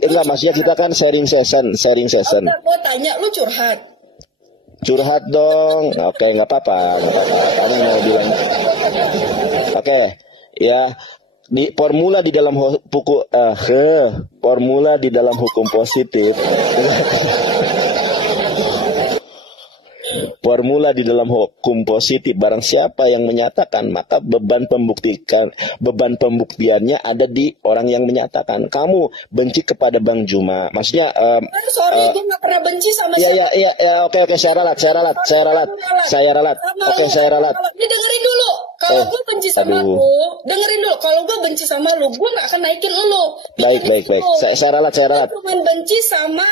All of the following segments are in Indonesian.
Enggak, maksudnya kita kan sharing session. Gue tanya, lu curhat? Curhat dong. Oke, nggak apa-apa. Kamu mau bilang. Oke, ya. Formula di dalam hukum positif. Formula di dalam hukum positif, barang siapa yang menyatakan, maka beban pembuktiannya ada di orang yang menyatakan. Kamu benci kepada Bang Juma, maksudnya sorry, gue gak pernah benci sama siapa. Oke, saya ralat. Oke, saya ralat. Ini dengerin dulu. Kalau gue benci sama lu, dengerin dulu. Kalau gue benci sama lu, gue gak akan naikin lu. Baik. Saya ralat. Gue cuma benci sama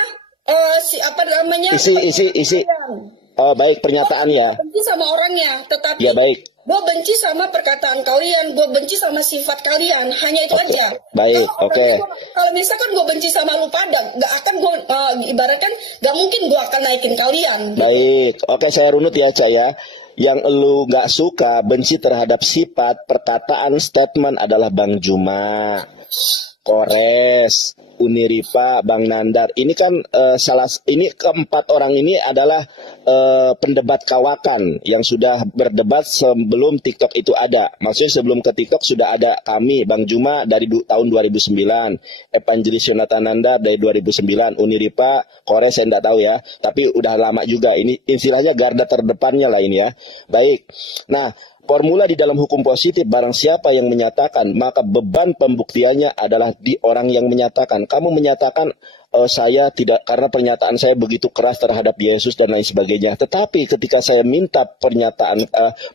apa namanya? Isi. Oh, baik, pernyataannya. Benci sama orangnya, tetapi ya, baik. Gue benci sama perkataan kalian, gue benci sama sifat kalian, hanya itu aja. Baik, oke. Kalau misalkan gue benci sama lu pada, gak akan gue ibaratkan, gak mungkin gue akan naikin kalian. Baik, oke, saya runut ya, Ca ya. Yang lu gak suka, benci terhadap sifat, perkataan, statement adalah Bang Juma, Kores, Uniripa, Bang Nandar. Ini kan ini keempat orang ini adalah pendebat kawakan yang sudah berdebat sebelum TikTok itu ada. Maksudnya sebelum ke TikTok sudah ada kami, Bang Juma dari tahun 2009, Evangelis Yonatan Nandar dari 2009, Uniripa, Kores saya tidak tahu ya, tapi udah lama juga. Ini istilahnya garda terdepannya lah ini ya. Baik. Nah, formula di dalam hukum positif, barang siapa yang menyatakan, maka beban pembuktiannya adalah di orang yang menyatakan. Kamu menyatakan saya tidak, karena pernyataan saya begitu keras terhadap Yesus dan lain sebagainya. Tetapi ketika saya minta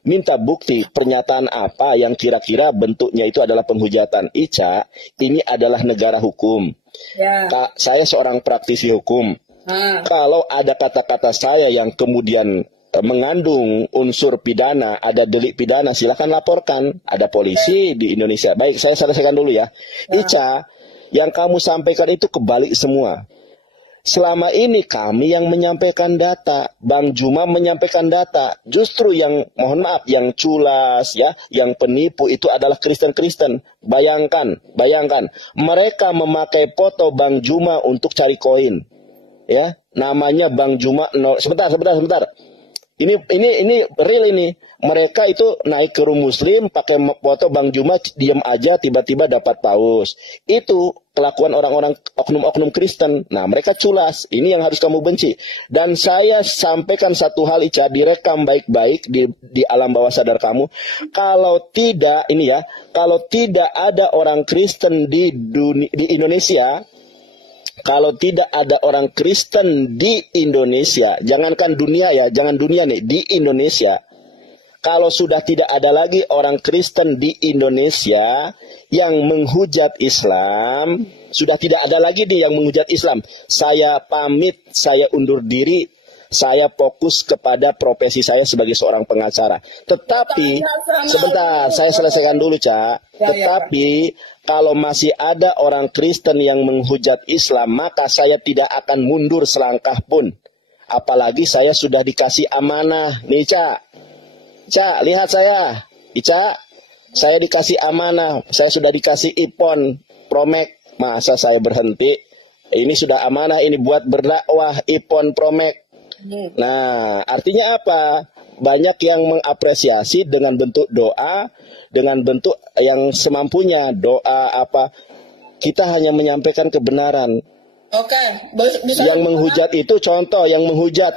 minta bukti pernyataan apa yang kira-kira bentuknya itu adalah penghujatan. Ica, ini adalah negara hukum. Ya. Saya seorang praktisi hukum. Kalau ada kata-kata saya yang kemudian mengandung unsur pidana, ada delik pidana, silakan laporkan. Ada polisi di Indonesia. Baik, saya selesaikan dulu ya. Ica, yang kamu sampaikan itu kebalik semua. Selama ini kami yang menyampaikan data, Bang Juma menyampaikan data. Justru yang, mohon maaf, yang culas ya, yang penipu itu adalah Kristen-Kristen. Bayangkan, mereka memakai foto Bang Juma untuk cari koin. Ya, namanya Bang Juma sebentar. Ini real ini. Mereka itu naik ke room muslim pakai foto Bang Juma, diam aja tiba-tiba dapat paus. Itu kelakuan orang-orang oknum-oknum Kristen. Nah, mereka culas. Ini yang harus kamu benci. Dan saya sampaikan satu hal, Ica, direkam baik-baik di alam bawah sadar kamu. Kalau tidak ada orang Kristen di Indonesia, kalau tidak ada orang Kristen di Indonesia, jangankan dunia ya, jangan dunia nih, di Indonesia. Kalau sudah tidak ada lagi orang Kristen di Indonesia yang menghujat Islam, sudah tidak ada lagi nih yang menghujat Islam. Saya pamit, saya undur diri, saya fokus kepada profesi saya sebagai seorang pengacara. Tetapi, sebentar, saya selesaikan dulu, Cak. Tetapi, kalau masih ada orang Kristen yang menghujat Islam, maka saya tidak akan mundur selangkah pun. Apalagi saya sudah dikasih amanah. Nih, Cak, lihat saya. Ica, saya dikasih amanah. Saya sudah dikasih iPhone Pro Max. Masa saya berhenti? Ini sudah amanah, ini buat berdakwah, iPhone Pro Max. Nah, artinya apa? Banyak yang mengapresiasi dengan bentuk doa, dengan bentuk yang semampunya. Doa apa? Kita hanya menyampaikan kebenaran. Oke, yang menghujat itu contoh, yang menghujat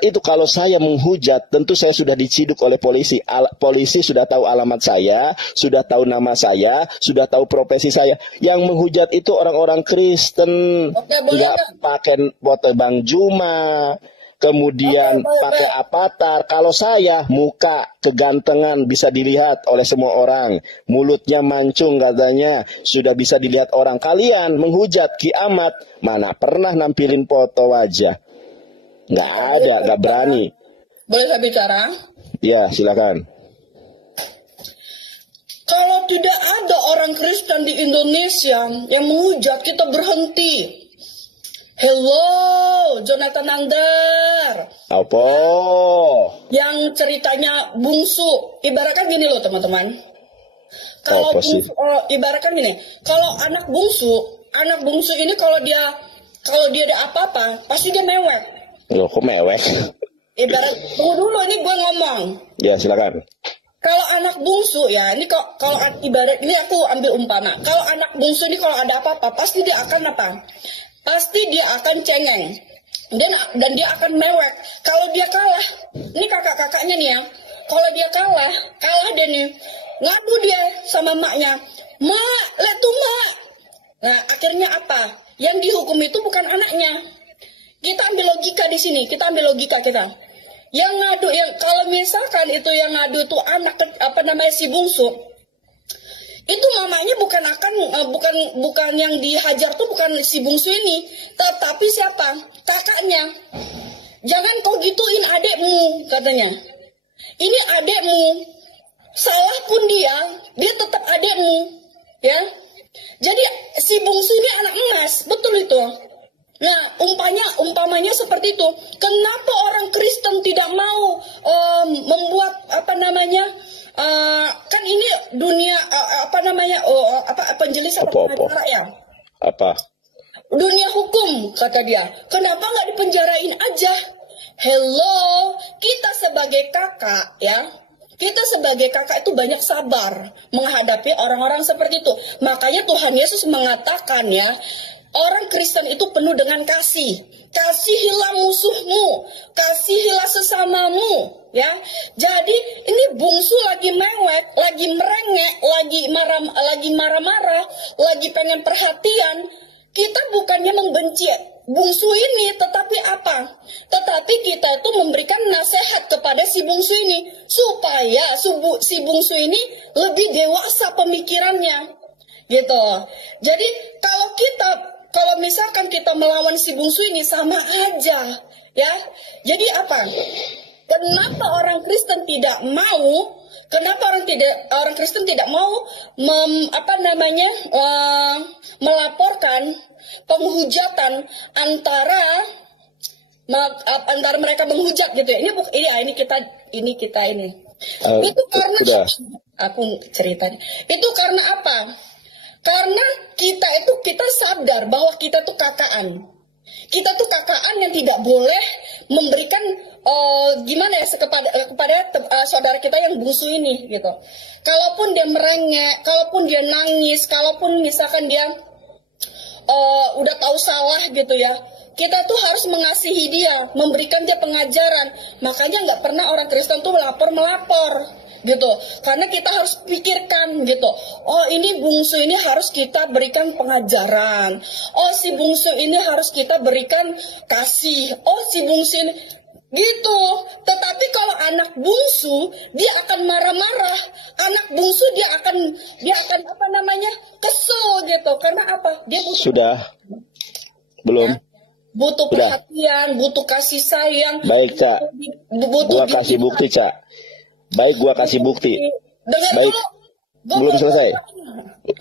itu, kalau saya menghujat, tentu saya sudah diciduk oleh polisi. Polisi sudah tahu alamat saya, sudah tahu nama saya, sudah tahu profesi saya. Yang menghujat itu orang-orang Kristen, nggak pakai foto Bang Juma, kemudian pakai avatar. Kalau saya, muka kegantengan bisa dilihat oleh semua orang, mulutnya mancung katanya, sudah bisa dilihat orang. Kalian menghujat kiamat, mana pernah nampilin foto wajah? Nggak ada, nggak berani. Boleh saya bicara? Ya, silakan. Kalau tidak ada orang Kristen di Indonesia yang menghujat, kita berhenti. Hello, Jonathan Nandar. Apa? Yang ceritanya bungsu. Ibaratkan gini loh teman-teman. Kalau bungsu, ibaratkan gini. Kalau anak bungsu anak bungsu ini kalau dia ada apa-apa pasti dia mewek. Loh, kok mewek? Ibarat tunggu dulu ini gue ngomong. Ya silakan. Kalau anak bungsu ya, ini kalau ibarat ini aku ambil umpama. Kalau anak bungsu ini kalau ada apa-apa pasti dia akan apa? Pasti dia akan cengeng. Dan dia akan mewek. Kalau dia kalah, ini kakak-kakaknya nih ya. Kalau dia kalah dia nih, ngadu dia sama maknya. Mak, lihat tuh mak. Nah, akhirnya apa? Yang dihukum itu bukan anaknya. Kita ambil logika di sini, kita ambil logika kita. Yang ngadu, kalau misalkan itu yang ngadu itu anak si bungsu, itu mamanya bukan yang dihajar tuh bukan si bungsu ini, tetapi siapa? Kakaknya. Jangan kau gituin adekmu, katanya. Ini adekmu. Salah pun dia tetap adekmu, ya. Jadi si bungsu ini anak emas, betul itu. Nah, umpamanya seperti itu. Kenapa orang Kristen tidak mau membuat kan ini dunia penjelis pengacara ya? Apa? Dunia hukum, kata dia. Kenapa nggak dipenjarain aja? Hello, kita sebagai kakak ya. Kita sebagai kakak itu banyak sabar menghadapi orang-orang seperti itu. Makanya Tuhan Yesus mengatakan ya, orang Kristen itu penuh dengan kasih. Kasihilah musuhmu, kasihilah sesamamu, ya. Jadi ini bungsu lagi mewek, lagi merengek, lagi marah-marah, lagi pengen perhatian. Kita bukannya membenci bungsu ini, tetapi apa? Tetapi kita itu memberikan nasihat kepada si bungsu ini supaya si bungsu ini lebih dewasa pemikirannya, gitu. Jadi kalau misalkan kita melawan si bungsu ini sama aja, ya. Jadi apa? Kenapa orang Kristen tidak mau? Kenapa orang Kristen tidak mau melaporkan penghujatan antara mereka menghujat gitu ya. Ini kita. Itu karena aku ceritanya. Itu karena apa? Karena kita sadar bahwa kita tuh kakaan. Kita tuh kakaan yang tidak boleh memberikan kepada saudara kita yang bungsu ini gitu. Kalaupun dia merengek, kalaupun dia nangis, kalaupun misalkan dia udah tahu salah gitu ya, kita tuh harus mengasihi dia, memberikan dia pengajaran. Makanya nggak pernah orang Kristen tuh melapor gitu, karena kita harus pikirkan gitu. Oh, ini bungsu ini harus kita berikan pengajaran. Oh, si bungsu ini harus kita berikan kasih. Oh, si bungsu ini gitu. Tetapi kalau anak bungsu dia akan marah-marah. Anak bungsu dia akan kesel gitu. Karena apa? Dia butuh. Sudah belum? Ya, butuh perhatian, butuh kasih sayang. Baik, Cak. Gua kasih bukti, Cak. Baik, gua kasih bukti. Baik. Belum selesai.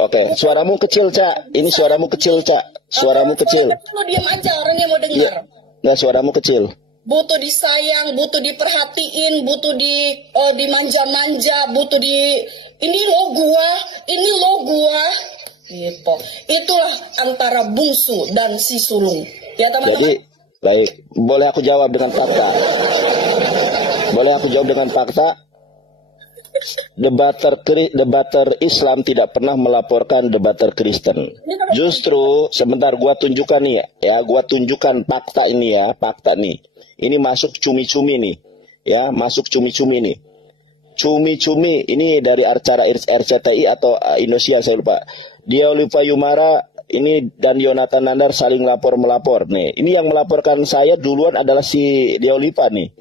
Oke, suaramu kecil, Cak. Ini suaramu kecil, Cak. Suaramu kecil. Lu diam aja, orang yang mau dengar. Nggak, suaramu kecil. Butuh disayang, butuh diperhatiin, butuh dimanja-manja, butuh ini lo gua. Gitu. Itulah antara bungsu dan si sulung. Ya, teman-teman. Jadi, baik. Boleh aku jawab dengan fakta? Debater Islam tidak pernah melaporkan debater Kristen. Justru sebentar gua tunjukkan nih ya, gua tunjukkan fakta ini ya, fakta nih. Ini masuk cumi-cumi nih. Ya, masuk cumi-cumi nih. Cumi-cumi ini dari acara RCTI atau Indosiar saya lupa. Dia Oliva Yumara ini dan Yonatan Nandar saling melapor nih. Ini yang melaporkan saya duluan adalah si Dia Oliva nih.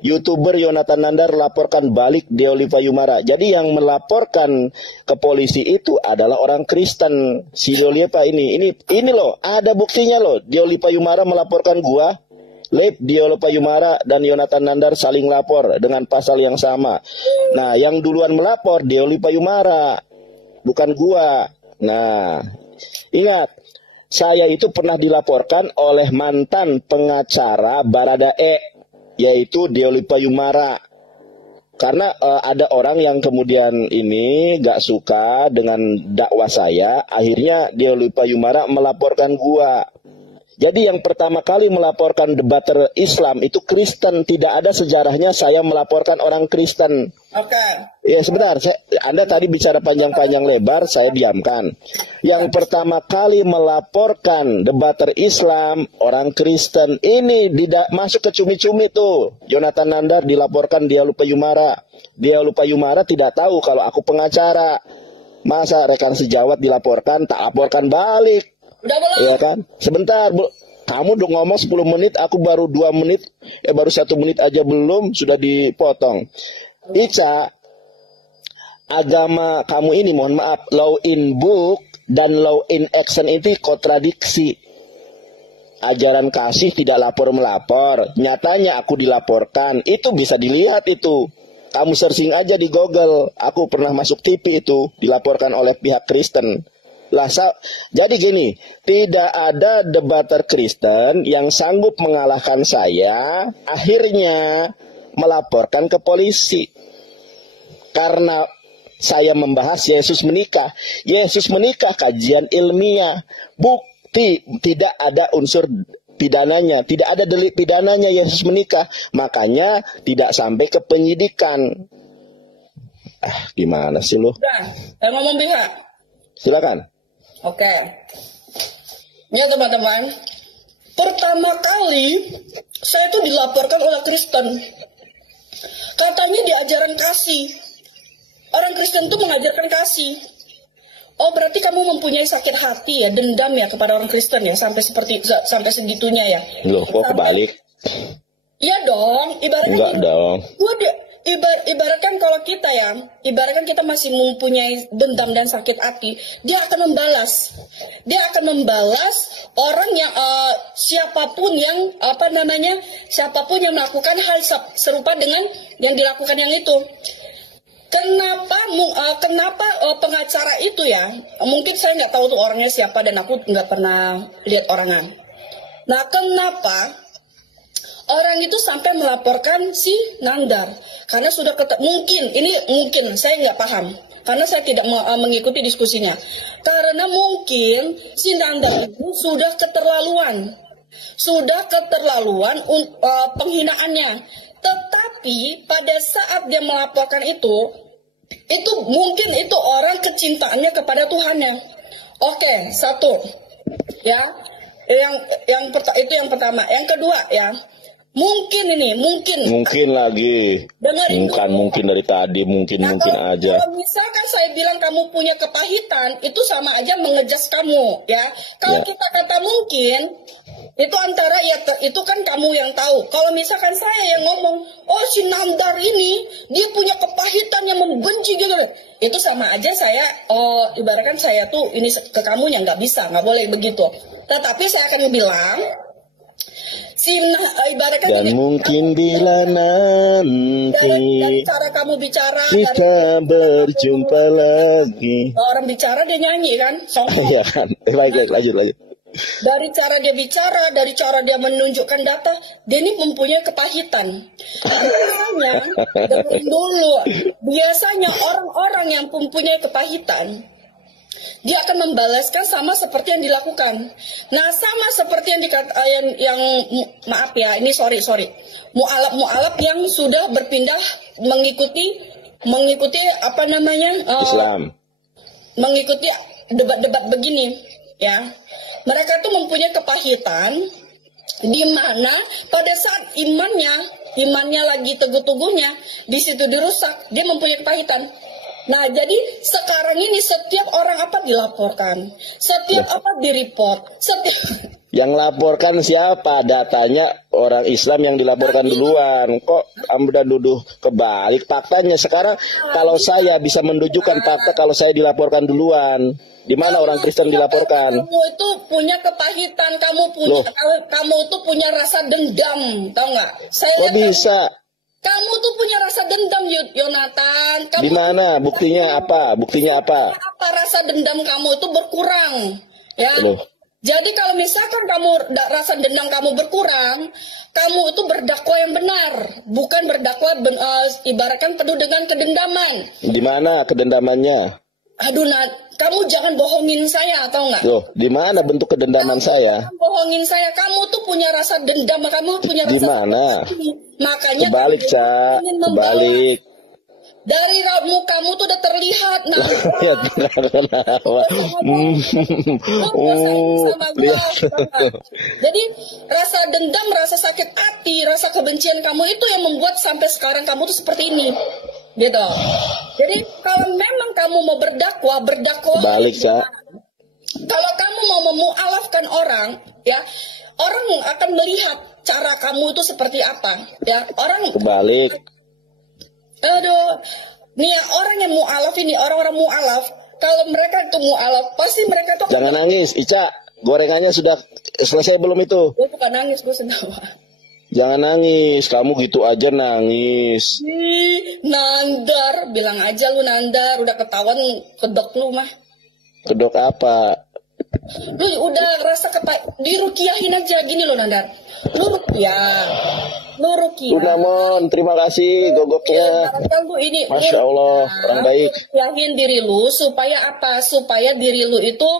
YouTuber Yonatan Nandar laporkan balik Dia Oliva Yumara. Jadi yang melaporkan ke polisi itu adalah orang Kristen. Si Dia Oliva ini loh, ada buktinya loh. Dia Oliva Yumara melaporkan gua. Dia Oliva Yumara dan Yonatan Nandar saling lapor dengan pasal yang sama. Nah, yang duluan melapor Dia Oliva Yumara, bukan gua. Nah, ingat, saya itu pernah dilaporkan oleh mantan pengacara Baradae, yaitu Dia Oliva Yumara. Karena ada orang yang kemudian ini gak suka dengan dakwah saya, akhirnya dia lupa Yumara melaporkan gua. Jadi yang pertama kali melaporkan debater Islam itu Kristen, tidak ada sejarahnya saya melaporkan orang Kristen. Oke. Ya sebentar, Anda tadi bicara panjang-panjang lebar, saya diamkan. Yang pertama kali melaporkan debater Islam orang Kristen ini masuk ke cumi-cumi tuh. Jonathan Nandar dilaporkan dia lupa Yumara. Dia lupa Yumara tidak tahu kalau aku pengacara. Masa rekan sejawat dilaporkan, tak laporkan balik. Udah belum? Iya kan? Sebentar, kamu udah ngomong 10 menit, aku baru 2 menit, baru 1 menit aja belum, sudah dipotong. Ica, agama kamu ini, mohon maaf, law in book dan law in action itu kontradiksi. Ajaran kasih tidak lapor melapor, nyatanya aku dilaporkan, itu bisa dilihat itu. Kamu searching aja di Google, aku pernah masuk TV itu, dilaporkan oleh pihak Kristen. Jadi gini, tidak ada debater Kristen yang sanggup mengalahkan saya, akhirnya melaporkan ke polisi. Karena saya membahas Yesus menikah. Yesus menikah kajian ilmiah. Bukti tidak ada unsur pidananya, tidak ada delik pidananya Yesus menikah. Makanya tidak sampai ke penyidikan. Gimana sih lo? Udah, ngomong pihak. Silakan. Oke. Ya teman-teman, pertama kali saya itu dilaporkan oleh Kristen. Katanya di ajaran kasih. Orang Kristen itu mengajarkan kasih. Oh, berarti kamu mempunyai sakit hati ya, dendam ya kepada orang Kristen ya, sampai segitunya ya. Loh, kok kebalik? Iya dong, ibaratnya enggak dong. Ibaratkan kalau kita ya, ibaratkan kita masih mempunyai dendam dan sakit hati, dia akan membalas. Dia akan membalas orang yang siapapun yang siapapun yang melakukan hal serupa dengan yang dilakukan yang itu. Kenapa pengacara itu ya? Mungkin saya nggak tahu tuh orangnya siapa dan aku nggak pernah lihat orangnya. Nah, kenapa orang itu sampai melaporkan si Nandar? Karena sudah mungkin saya nggak paham karena saya tidak mengikuti diskusinya. Karena mungkin si Nandar itu sudah keterlaluan penghinaannya. Tetapi pada saat dia melaporkan itu mungkin itu orang kecintaannya kepada Tuhannya. Oke, satu ya. Itu yang pertama. Yang kedua ya. Mungkin lagi. Dengerin bukan dulu. Mungkin dari tadi mungkin aja. Kalau misalkan saya bilang kamu punya kepahitan, itu sama aja mengejas kamu, ya. Kalau kita kata mungkin, itu antara ya itu kan kamu yang tahu. Kalau misalkan saya yang ngomong, oh si Nandar ini dia punya kepahitan yang membenci gitu, itu sama aja saya ibaratkan saya tuh ini ke kamu yang nggak boleh begitu. Tetapi saya akan bilang. Dan mungkin bila nanti dari cara kamu bicara kita berjumpa lagi. Orang bicara dia nyanyi kan? Iya kan? Lanjut. Dari cara dia bicara, dari cara dia menunjukkan data, dia ini mempunyai kepahitan. Biasanya orang-orang yang mempunyai kepahitan, dia akan membalaskan sama seperti yang dilakukan. Nah, sama seperti yang maaf ya, ini sorry. Mu'alaf yang sudah berpindah mengikuti Islam. Mengikuti debat-debat begini, ya. Mereka tuh mempunyai kepahitan di mana pada saat imannya lagi teguh-teguhnya, di situ dirusak, dia mempunyai kepahitan. Nah, jadi sekarang ini setiap orang dilaporkan, setiap direport, Yang laporkan siapa? Datanya orang Islam yang dilaporkan duluan. Kok Anda duduk kebalik? Faktanya sekarang kalau saya bisa menunjukkan fakta kalau saya dilaporkan duluan. Di mana orang Kristen dilaporkan? Kamu itu punya kepahitan, kamu itu punya rasa dendam, tahu nggak? Kok bisa? Kamu tuh punya rasa dendam, Yonatan. Di mana? Buktinya apa? Apa rasa dendam kamu itu berkurang? Ya. Loh. Jadi kalau misalkan rasa dendam kamu berkurang, kamu itu berdakwah yang benar, bukan berdakwah ibaratkan penuh dengan kedendaman. Di mana kedendamannya? Aduh, kamu jangan bohongin saya, tahu nggak? Loh, di mana bentuk kedendaman saya? Jangan bohongin saya, kamu tuh punya rasa dendam, kamu punya rasa. Di mana? Makanya kebalik, Cak. Kebalik. Dari mukamu tuh udah terlihat, nah. Jadi rasa dendam, rasa sakit hati, rasa kebencian kamu itu yang membuat sampai sekarang kamu tuh seperti ini, gitu. Jadi kalau memang kamu mau berdakwah balik, Cak. Kalau kamu mau memualafkan orang, ya, orang akan melihat cara kamu itu seperti apa, ya. Orang kebalik. Aduh, nih ya, orang yang mu'alaf ini, orang-orang mu'alaf, kalau mereka itu mu'alaf, pasti mereka tuh... Jangan nangis, Ica, gorengannya sudah selesai belum itu? Gue bukan nangis, gue sedang. Jangan nangis, kamu gitu aja nangis. Nandar, bilang aja lu Nandar, udah ketahuan kedok lu mah. Kedok apa? Lu udah rasa dirukiahin aja gini lo Nandar. Lu rukiah. Udah Mon, terima kasih gogoknya. Ini, Masya Allah, orang baik. Yakin diri lu supaya apa? Supaya diri lu itu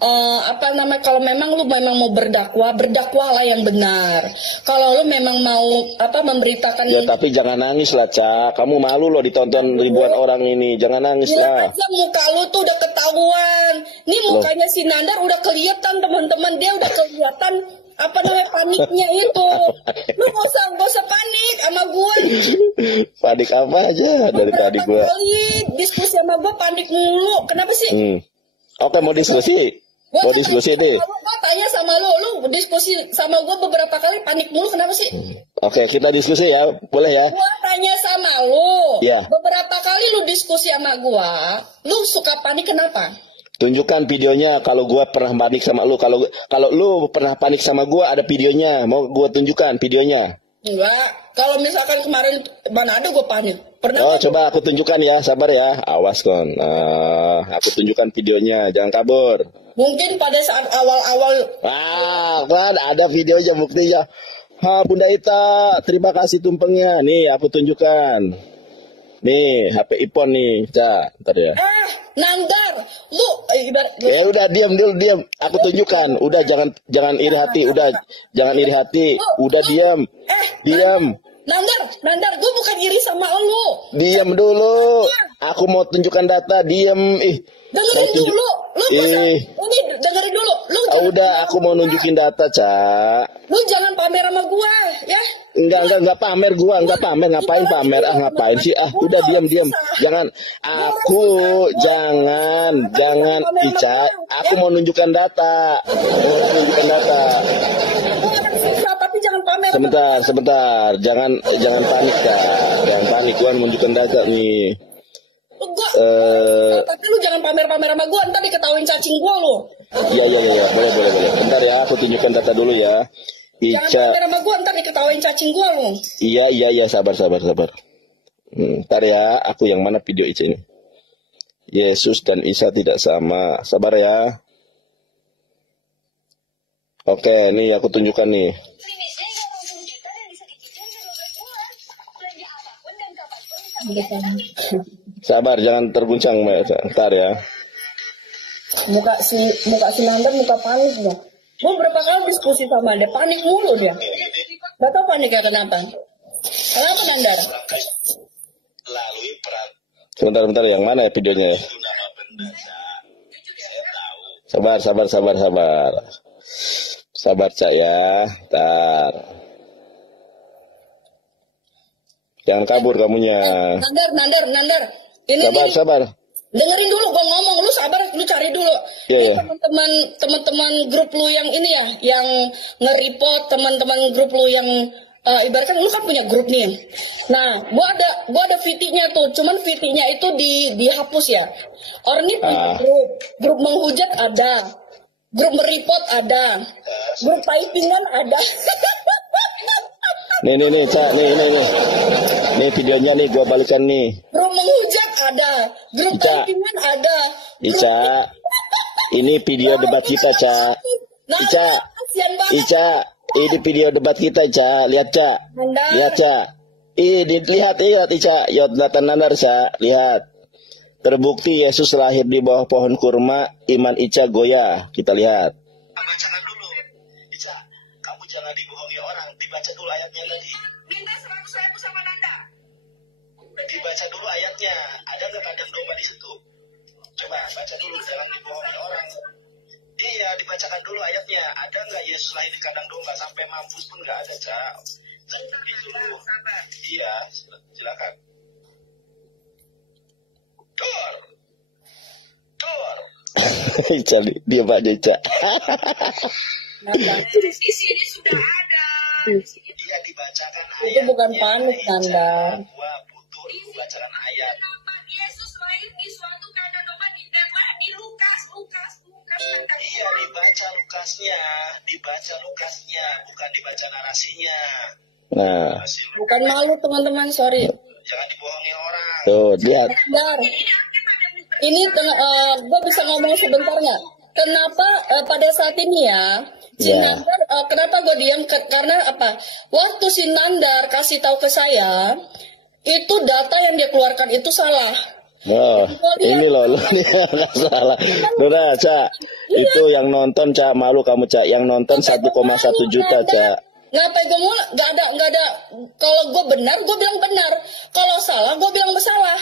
kalau memang lu memang mau berdakwahlah yang benar. Kalau lu memang mau memberitakan. Ya tapi jangan nangis lah, Cak. Kamu malu loh ditonton ribuan orang ini. Jangan nangis lah. Aja muka lu tuh udah ketahuan. Nih mukanya si Nandar udah kelihatan, teman-teman, dia udah kelihatan paniknya itu. Lu gak usah panik sama gue. Panik apa aja dari tadi gue. Diskusi sama gue panik mulu. Kenapa sih? Oke, mau diskusi. Mau diskusi deh. Gue tanya sama lu diskusi sama gue beberapa kali panik mulu. Kenapa sih? Oke, kita diskusi ya. Boleh ya? Gue tanya sama lu. Ya. Beberapa kali lu diskusi sama gue. Lu suka panik kenapa? Tunjukkan videonya kalau gua pernah panik sama lu. Kalau lu pernah panik sama gua, ada videonya. Mau gua tunjukkan videonya? Enggak. Kalau misalkan kemarin mana ada gua panik. Pernah? Oh, coba aku tunjukkan ya. Sabar ya. Awas kon. Aku tunjukkan videonya. Jangan kabur. Mungkin pada saat awal-awal. Kan ada videonya buktinya. Bunda Ita, terima kasih tumpengnya. Nih, aku tunjukkan. Nih, HP iPhone nih, Cak. Ntar ya. Nandar, lu ya udah diam. Aku tunjukkan. Udah jangan iri hati. Udah jangan iri hati. Udah diam. Nandar, gue bukan iri sama lu. Diam dulu. Aku mau tunjukkan data. Diam. Dengerin dulu. Dengerin dulu. Udah, aku mau nunjukin data, Cak. Lu jangan pamer sama gua, ya. Enggak pamer gua, enggak pamer. Ngapain pamer? Ngapain sih? Udah diam. Jangan. Jangan Ica. Aku mau nunjukkan data. Tapi jangan pamer. Sebentar. Jangan panik, Kak. Jangan panik, gua menunjukkan data nih. Tapi lu jangan pamer-pamer sama gua, ntar diketawain cacing gua lu. Iya, boleh. Bentar ya, aku tunjukkan data dulu ya. Ica. Jangan pamer sama gua, ntar diketawain cacing gua lu. Iya, sabar. Ntar ya, aku yang mana video Ica ini. Yesus dan Isa tidak sama. Sabar ya. Oke, nih aku tunjukkan nih. Sabar, jangan terguncang, ntar ya. Muka si Nandar muka panik dong. Gue berapa kali diskusi sama dia, panik mulu dia. Gak tau paniknya kenapa. Kenapa Nandar? Sebentar, yang mana ya videonya ya? Sabar, Cak ya. Ntar. Jangan kabur kamunya. Nandar. Sabar. Dengerin dulu gua ngomong, lu sabar, lu cari dulu. Yeah. Teman-teman grup lu yang ini ya, yang nge-report teman-teman grup lu yang ibaratkan lu kan punya grup nih. Nah, gua ada VT-nya tuh, cuman VT-nya itu dihapus ya. Orang ini punya grup menghujat ada. Grup mereport ada. Grup typingan ada. Nih, Cak, nih. Nih videonya nih gua balikan nih. Grup menghujat ada. Grup typingan ada. Ica, ini video debat kita, Cak. Ica, Ica, ini video debat kita, Ica. Lihat, Ca. Lihat, Ca. Lihat, Ica. Yonatan Nandar, Ca. Lihat. Terbukti Yesus lahir di bawah pohon kurma, iman Ica goyah. Kita lihat. Bacakan dulu. Ica, kamu jangan dibohongi orang. Dibaca dulu ayatnya lagi. Minta 100.000 sama Nanda. Dibaca dulu ayatnya. Ada nggak kandang domba di situ? Coba baca dulu, jangan dibohongi orang. Iya, dibacakan dulu ayatnya. Ada nggak Yesus lahir di kandang domba? Sampai mampus pun nggak ada, Ca. Dulu. Iya, silakan. Tur. Dia Pak Deca. Di sini sudah ada. Dia dibacakan ayat. Itu bukan panik, Nanda. Gua butuh bacaan ayat. Kenapa Yesus lahir di suatu kandang domba di Lukas. Iya, dibaca Lukasnya, bukan dibaca narasinya. Nah, bukan malu teman-teman, sorry. Jangan dibohongi orang. Tuh, lihat. Bentar. Ini gue bisa ngomong sebentar nggak? Kenapa pada saat ini ya, si Nandar, kenapa gue diam? Karena apa? Waktu si Nandar kasih tahu ke saya, itu data yang dia keluarkan itu salah. Oh, ini loh, nggak salah. Udah, Ca. Itu yang nonton, Ca, malu kamu, Ca. Yang nonton 1,1 juta, Ca. Ngapain gue mulu? Nggak ada. Kalau gue benar, gue bilang benar. Kalau salah, gue bilang bersalah.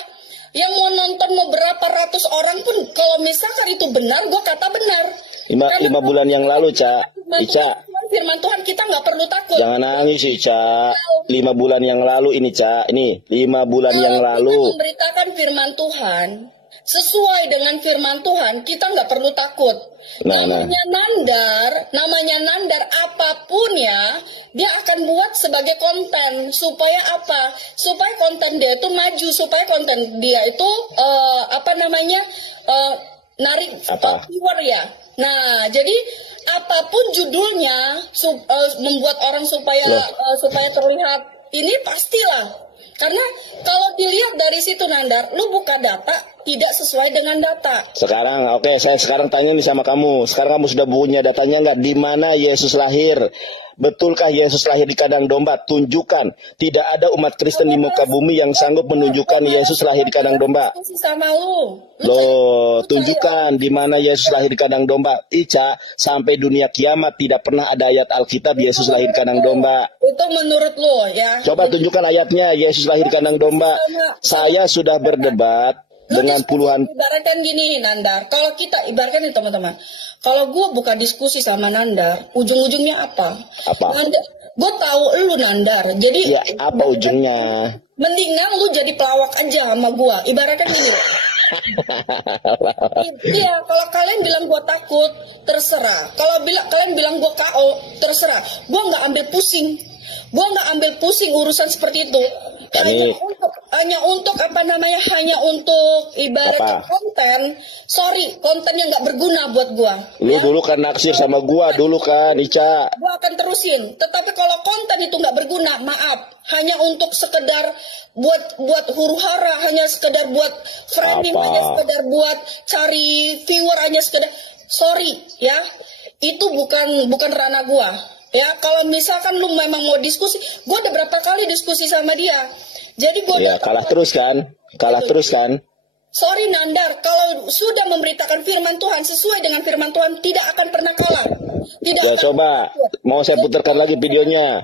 Yang mau nonton mau berapa ratus orang pun, kalau misalkan itu benar, gue kata benar. 5 bulan yang lalu, Ca. Ica. Firman Tuhan kita nggak perlu takut. Jangan nangis, Ica. 5 bulan yang lalu ini, Ca. Ini 5 bulan yang lalu. Kita memberitakan firman Tuhan sesuai dengan firman Tuhan, kita nggak perlu takut. Namanya Nandar, apapun ya, dia akan buat sebagai konten. Supaya apa? Supaya konten dia itu maju, supaya konten dia itu narik viewer ya. Nah, jadi apapun judulnya membuat orang supaya terlihat, ini pastilah. Karena kalau dilihat dari situ, Nandar, lu buka data tidak sesuai dengan data. Sekarang, saya sekarang tanya nih sama kamu. Sekarang kamu sudah punya datanya nggak? Di mana Yesus lahir? Betulkah Yesus lahir di kandang domba? Tunjukkan. Tidak ada umat Kristen di muka bumi yang sanggup menunjukkan Yesus lahir di kandang domba. Sama lu. Loh, tunjukkan di mana Yesus lahir di kandang domba. Ica, sampai dunia kiamat tidak pernah ada ayat Alkitab Yesus lahir di kandang domba. Itu menurut lu ya. Coba tunjukkan ayatnya Yesus lahir di kandang domba. Saya sudah berdebat dengan puluhan. Ibaratkan gini, Nandar. Kalau kita ibaratkan nih teman-teman. Kalau gue buka diskusi sama Nandar, ujung-ujungnya apa? Gue tahu lu, Nandar. Jadi ya, apa ujungnya? Mendingan lu jadi pelawak aja sama gue. Ibaratkan gini. Iya, kalau kalian bilang gue takut, terserah. Kalau kalian bilang gue KO, terserah. Gue nggak ambil pusing. Gue nggak ambil pusing urusan seperti itu. Hanya untuk ibarat konten. Sorry, konten yang nggak berguna buat gua. Lu dulu kan naksir sama gua dulu kan, Ica. Gua akan terusin. Tetapi kalau konten itu nggak berguna, maaf, hanya untuk sekedar buat huru-hara, hanya sekedar buat framing, hanya sekedar buat cari viewer, hanya sekedar. Sorry, ya, itu bukan ranah gua. Ya, kalau misalkan lu memang mau diskusi, gue udah berapa kali diskusi sama dia. Jadi gue kalah terus kan? Sorry Nandar, kalau sudah memberitakan firman Tuhan sesuai dengan firman Tuhan, tidak akan pernah kalah. Coba, mau saya putarkan lagi videonya.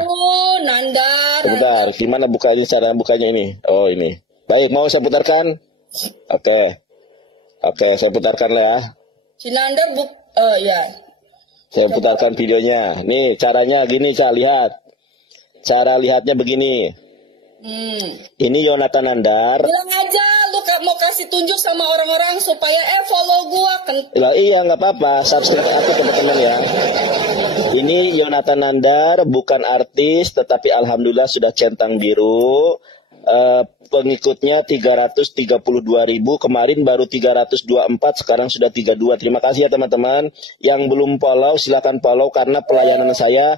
Oh, Nandar. Sebentar, gimana bukanya, cara bukanya ini? Oh, ini. Baik, mau saya putarkan? Oke, saya putarkan lah ya. Si Nandar ya. Saya putarkan videonya. Nih caranya gini, Ca, lihat. Cara lihatnya begini. Ini Yonatan Nandar. Bilang aja lu mau kasih tunjuk sama orang-orang supaya follow gua kan. Iya, nggak apa-apa. Subscribe aku teman-teman ya. Ini Yonatan Nandar, bukan artis, tetapi alhamdulillah sudah centang biru. Pengikutnya 332.000, kemarin baru 324, sekarang sudah 32. Terima kasih ya teman-teman. Yang belum follow silakan follow karena pelayanan saya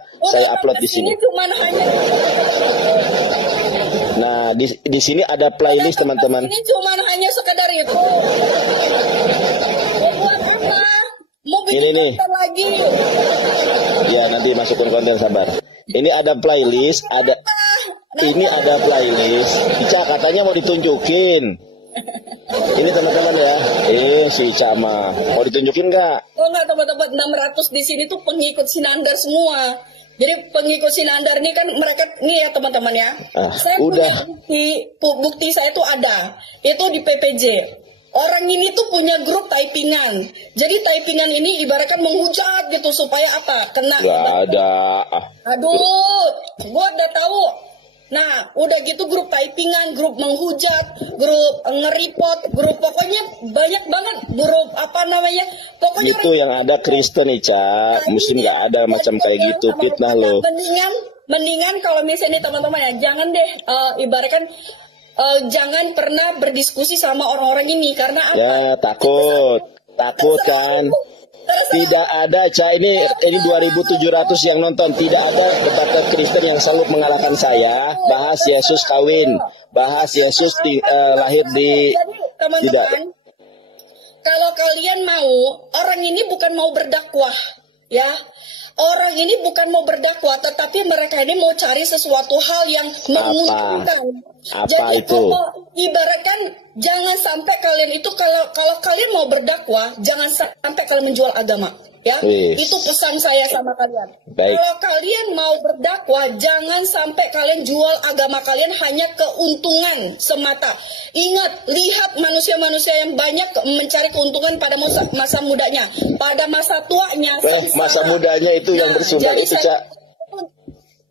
upload di sini. Nah, di sini ada playlist teman-teman. Ini cuma hanya sekedar itu. Mau buat apa? Mau bikin nih. konten lagi. Ya nanti masukin konten, sabar. Ini ada playlist, ini ada playlist. Ica katanya mau ditunjukin. Ini teman-teman ya. Si Ica mah mau ditunjukin nggak? Oh nggak, teman-teman, 600 di sini tuh pengikut Sinandar semua. Jadi pengikut Sinandar ini kan mereka nih ya teman-teman ya. Saya udah. punya bukti saya tuh ada. Itu di PPJ. Orang ini tuh punya grup typingan. Jadi typingan ini ibaratkan menghujat gitu supaya apa? Kena. Gak ada. Aduh, gua udah tahu. Nah, udah gitu grup typingan, grup menghujat, grup nge-report, grup pokoknya banyak banget grup apa namanya? Pokoknya itu yang ada Kristen, Ica. Muslim gak ada macam kayak gitu, fitnah lo. Mendingan kalau misalnya teman-teman ya, jangan deh ibaratkan jangan pernah berdiskusi sama orang-orang ini karena apa? Ya, takut kan. Tidak ada, Ca, ini 2.700 yang nonton. Tidak ada debater Kristen yang selalu mengalahkan saya. Bahas Yesus kawin, bahas Yesus lahir di. Teman-teman, kalau kalian mau, orang ini bukan mau berdakwah, ya. Orang ini bukan mau berdakwah, tetapi mereka ini mau cari sesuatu hal yang menguntungkan. Jadi itu? kalau ibaratkan jangan sampai kalian itu kalau kalian mau berdakwah, jangan sampai kalian menjual agama. Ya, itu pesan saya sama kalian. Baik. Kalau kalian mau berdakwah, jangan sampai kalian jual agama kalian hanya keuntungan semata. Ingat, lihat manusia-manusia yang banyak mencari keuntungan pada masa mudanya, pada masa tuanya. Masa mudanya itu yang bersumber itu, Cak.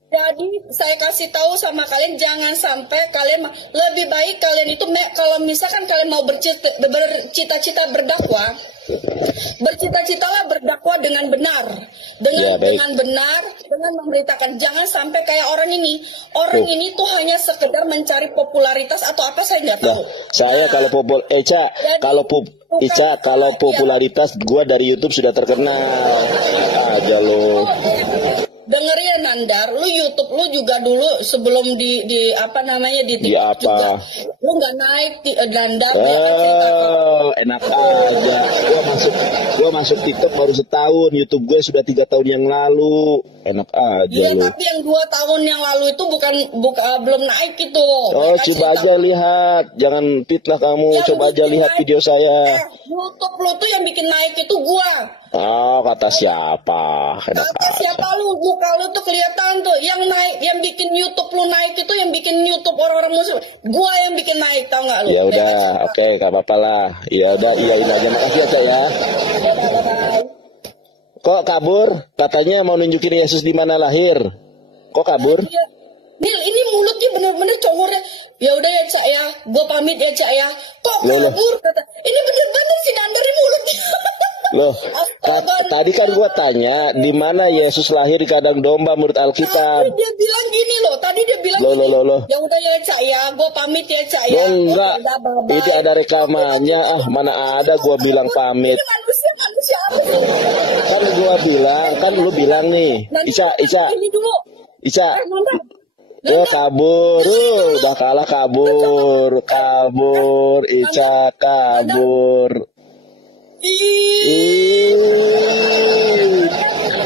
Jadi saya kasih tahu sama kalian, jangan sampai kalian, lebih baik kalian itu kalau misalkan kalian mau bercita-cita berdakwah, bercita-citalah berdakwah dengan benar, dengan benar, dengan memberitakan. Jangan sampai kayak orang ini. Orang ini tuh hanya sekedar mencari popularitas atau apa, saya nggak tahu. Saya kalau kalau popularitas gua dari YouTube sudah terkenal aja lo. Dengerin Nandar, lu YouTube lu juga dulu sebelum di apa namanya di TikTok juga, lu nggak naik Nandar. Enak aja. Gua masuk TikTok baru setahun, YouTube gue sudah 3 tahun yang lalu. Enak aja iya, lu. Tapi yang 2 tahun yang lalu itu belum naik itu. Coba aja lihat, jangan fitnah kamu. Coba aja lihat video saya. YouTube lu tuh yang bikin naik itu gua. Kata siapa? Kata siapa lu? Muka lu tuh kelihatan tuh. Yang naik, yang bikin YouTube lu naik itu, yang bikin YouTube orang-orang Muslim. Gua yang bikin naik, tau nggak lu? Ya udah, oke, gak apa-apa lah. Ya udah, ini aja. Makasih ya, Cak ya. Kok kabur? Katanya mau nunjukin Yesus di mana lahir. Kok kabur? Nil, ini mulutnya bener-bener congornya. Ya udah ya, Cak ya. Gua pamit ya, Cak ya. Kok kabur? Kata, ini bener-bener si Nandar mulutnya. Loh, tadi kan gua tanya di mana Yesus lahir di kandang domba menurut Alkitab. Dia bilang gini loh, tadi dia bilang loh. Ya udah ya, Cak ya, gua pamit ya, Cak ya. Enggak, itu ada rekamannya. Mana ada gua bilang pamit. Manusia apa? Kan gua bilang, kan lu bilang nih, Ica. Kabur, udah kalah kabur, Ica kabur.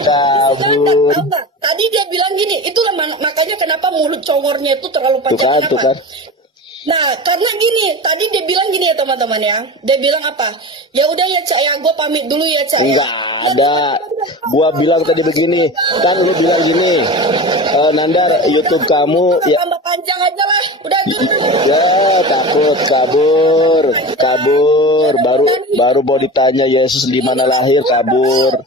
Kabur. Tadi dia bilang gini, itulah makanya kenapa mulut congornya itu terlalu panjang. Tuh kan. Nah, karena gini, tadi dia bilang gini ya teman-teman ya. Dia bilang apa? Ya udah ya, Cak ya, gue pamit dulu ya, Cak. Enggak ada. Gua bilang tadi begini, kan lu bilang gini, Nandar, YouTube kamu ya tambah panjang aja lah. Udah gitu. Ya, takut kabur. Baru mau ditanya Yesus di mana lahir, kabur.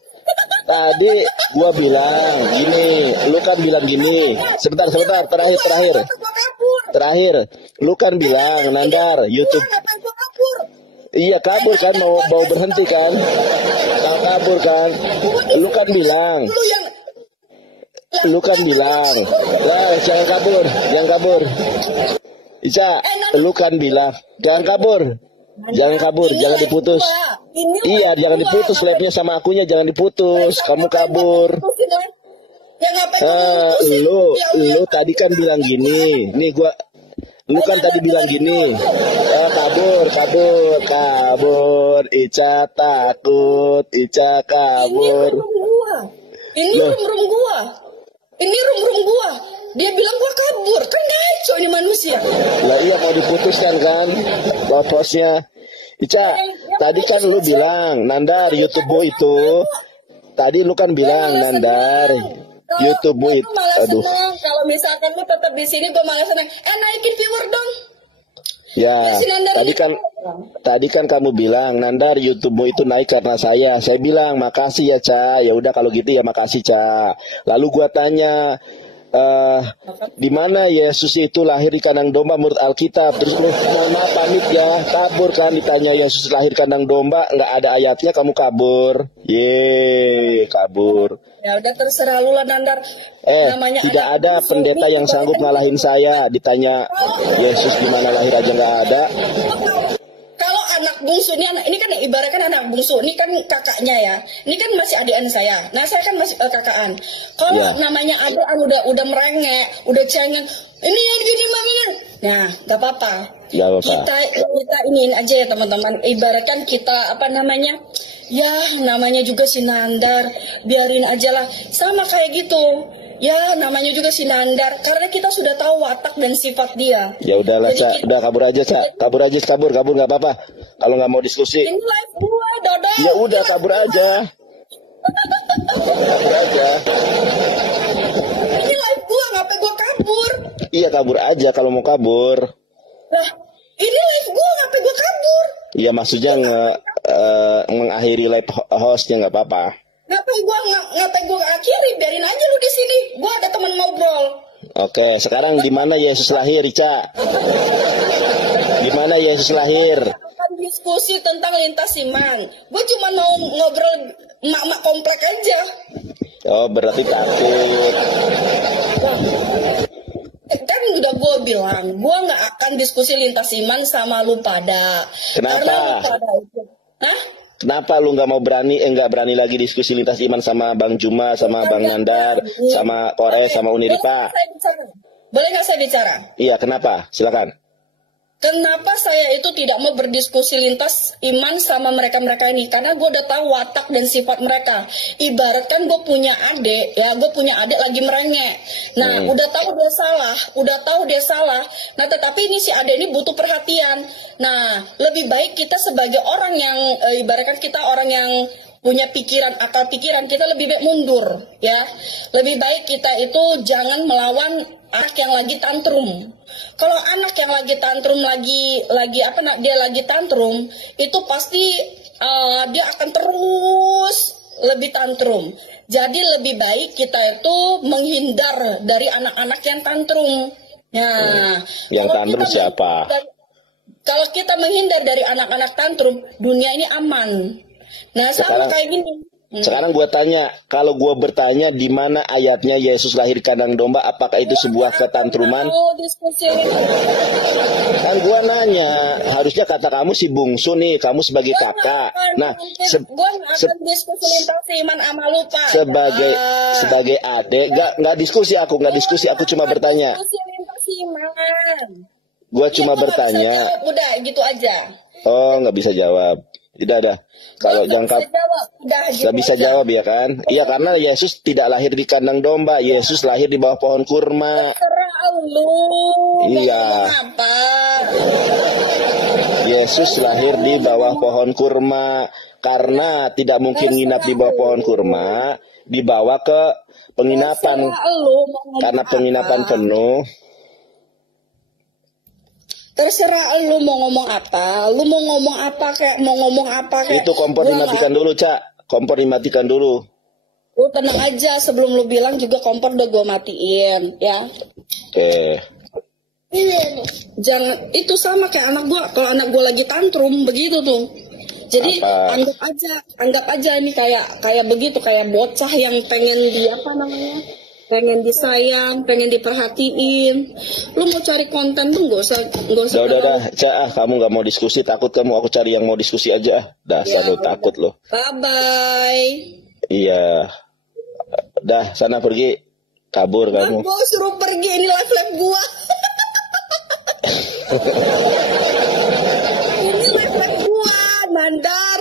Tadi gua bilang gini, lu kan bilang gini. Sebentar, terakhir. Lu kan bilang, Nandar, YouTube. Iya, kabur kan, mau berhenti kan? Kabur kan? Lu kan bilang, lah jangan kabur. Ica, lu kan bilang, jangan kabur, jangan diputus. Iya, jangan diputus, live-nya sama akunya jangan diputus. Kamu kabur. Lu tadi kan bilang gini, nih Lu kan tadi bilang gini, kabur, Ica takut, Ica kabur. Ini rum gua. Ini rum gua. Dia bilang gua kabur, kan ngaco ini manusia. Lah iya mau diputuskan kan, hostnya. Ica, tadi kan lu bilang, Nandar YouTube itu, tadi lu kan bilang Nandar. YouTube itu, aduh. Kalau misalkan lu tetap di sini, gue malah senang. Naikin viewer dong. Ya, tadi kan kamu bilang Nandar YouTube itu naik karena saya. Saya bilang makasih ya Ca. Ya udah kalau gitu ya makasih Ca. Lalu gua tanya, di mana Yesus itu lahir di kandang domba menurut Alkitab? Terus lu maaf pamit ya, kabur kan ditanya Yesus lahir kandang domba, nggak ada ayatnya kamu kabur. Kabur. Ya udah terserah lu lah Nandar. Namanya tidak ada pendeta yang sanggup ngalahin saya. Ditanya Yesus di mana lahir aja nggak ada. Kalau anak bungsu ini kan ibaratkan anak bungsu, ini kan kakaknya ya. Ini kan masih adikan saya. Nah saya kan masih kakaan. Kalau namanya adikan udah merengek, udah cengeng. Ini yang gini maminya. Nah nggak apa-apa. Kita iniin aja ya teman-teman. Ibaratkan kita ya namanya juga si Nandar, biarin aja lah. Sama kayak gitu. Ya namanya juga si Nandar, karena kita sudah tahu watak dan sifat dia. Ya udahlah Ca, udah kabur aja kabur nggak apa-apa. Kalau nggak mau diskusi. Ini live gue, Dodo. Ya udah kabur aja. Ini live gue, ngapain gue kabur? Iya kabur aja kalau mau kabur. Lah, ini live gue, ngapain gue kabur? Iya maksudnya mengakhiri live hostnya nggak apa-apa. Ngapain gue akhiri? Biarin aja lu di sini. Gue ada teman ngobrol. Oke, sekarang di mana Yesus lahir, Ica? Di mana Yesus lahir? Diskusi tentang lintas iman. Gue cuma mau ngobrol emak-emak komplek aja. Oh, berarti takut. Kan udah gue bilang, gue nggak akan diskusi lintas iman sama lu pada. Kenapa? Karena lu pada itu. Hah? Kenapa lu nggak berani lagi diskusi lintas iman sama Bang Juma, sama Bang Nandar, sama Kore, sama Uniripa? Boleh nggak saya bicara? Iya, kenapa? Silakan. Kenapa saya itu tidak mau berdiskusi lintas iman sama mereka-mereka ini? Karena gue udah tahu watak dan sifat mereka. Ibaratkan gue punya adik lagi merengek. Nah, udah tahu dia salah. Nah, tetapi ini si adik ini butuh perhatian. Nah, lebih baik kita sebagai orang yang, ibaratkan kita orang yang punya akal pikiran, kita lebih baik mundur, ya. Lebih baik kita itu jangan melawan anak yang lagi tantrum. Kalau anak yang lagi tantrum dia lagi tantrum, itu pasti dia akan terus lebih tantrum. Jadi lebih baik kita itu menghindar dari anak-anak yang tantrum. Nah, yang tantrum siapa? Kalau kita menghindar dari anak-anak tantrum, dunia ini aman. Nah, sama kayak gini. Sekarang gue tanya, kalau gue bertanya di mana ayatnya Yesus lahir kandang domba, apakah itu sebuah ketantruman? Kan gue nanya, harusnya kata kamu si bungsu nih, kamu sebagai kakak. Nah, sebagai adik, nggak diskusi aku cuma bertanya. Gue cuma bertanya. Udah gitu aja. Oh, nggak bisa jawab. Tidak ada. Kalau jangka nggak bisa jawab ya kan? Iya karena Yesus tidak lahir di kandang domba. Yesus lahir di bawah pohon kurma. Iya. Yesus lahir di bawah pohon kurma karena tidak mungkin nginap di bawah pohon kurma, dibawa ke penginapan karena penginapan penuh. Terserah lu mau ngomong apa, Itu kompor dimatikan dulu, Cak. Kompor dimatikan dulu. Lu tenang aja, sebelum lu bilang juga kompor udah gue matiin, ya. Oke. Jangan, itu sama kayak anak gue, kalau anak gue lagi tantrum, begitu tuh. Jadi anggap aja ini kayak begitu, kayak bocah yang pengen pengen disayang, pengen diperhatiin. Lu mau cari konten tuh nggak usah. Udah, Cak, kamu nggak mau diskusi, takut kamu, aku cari yang mau diskusi aja. Dasar lu takut lu. Bye. Iya. Dah, sana pergi. Kabur kamu. Gue suruh pergi, ini live gua. Ini refleks gua, Nandar.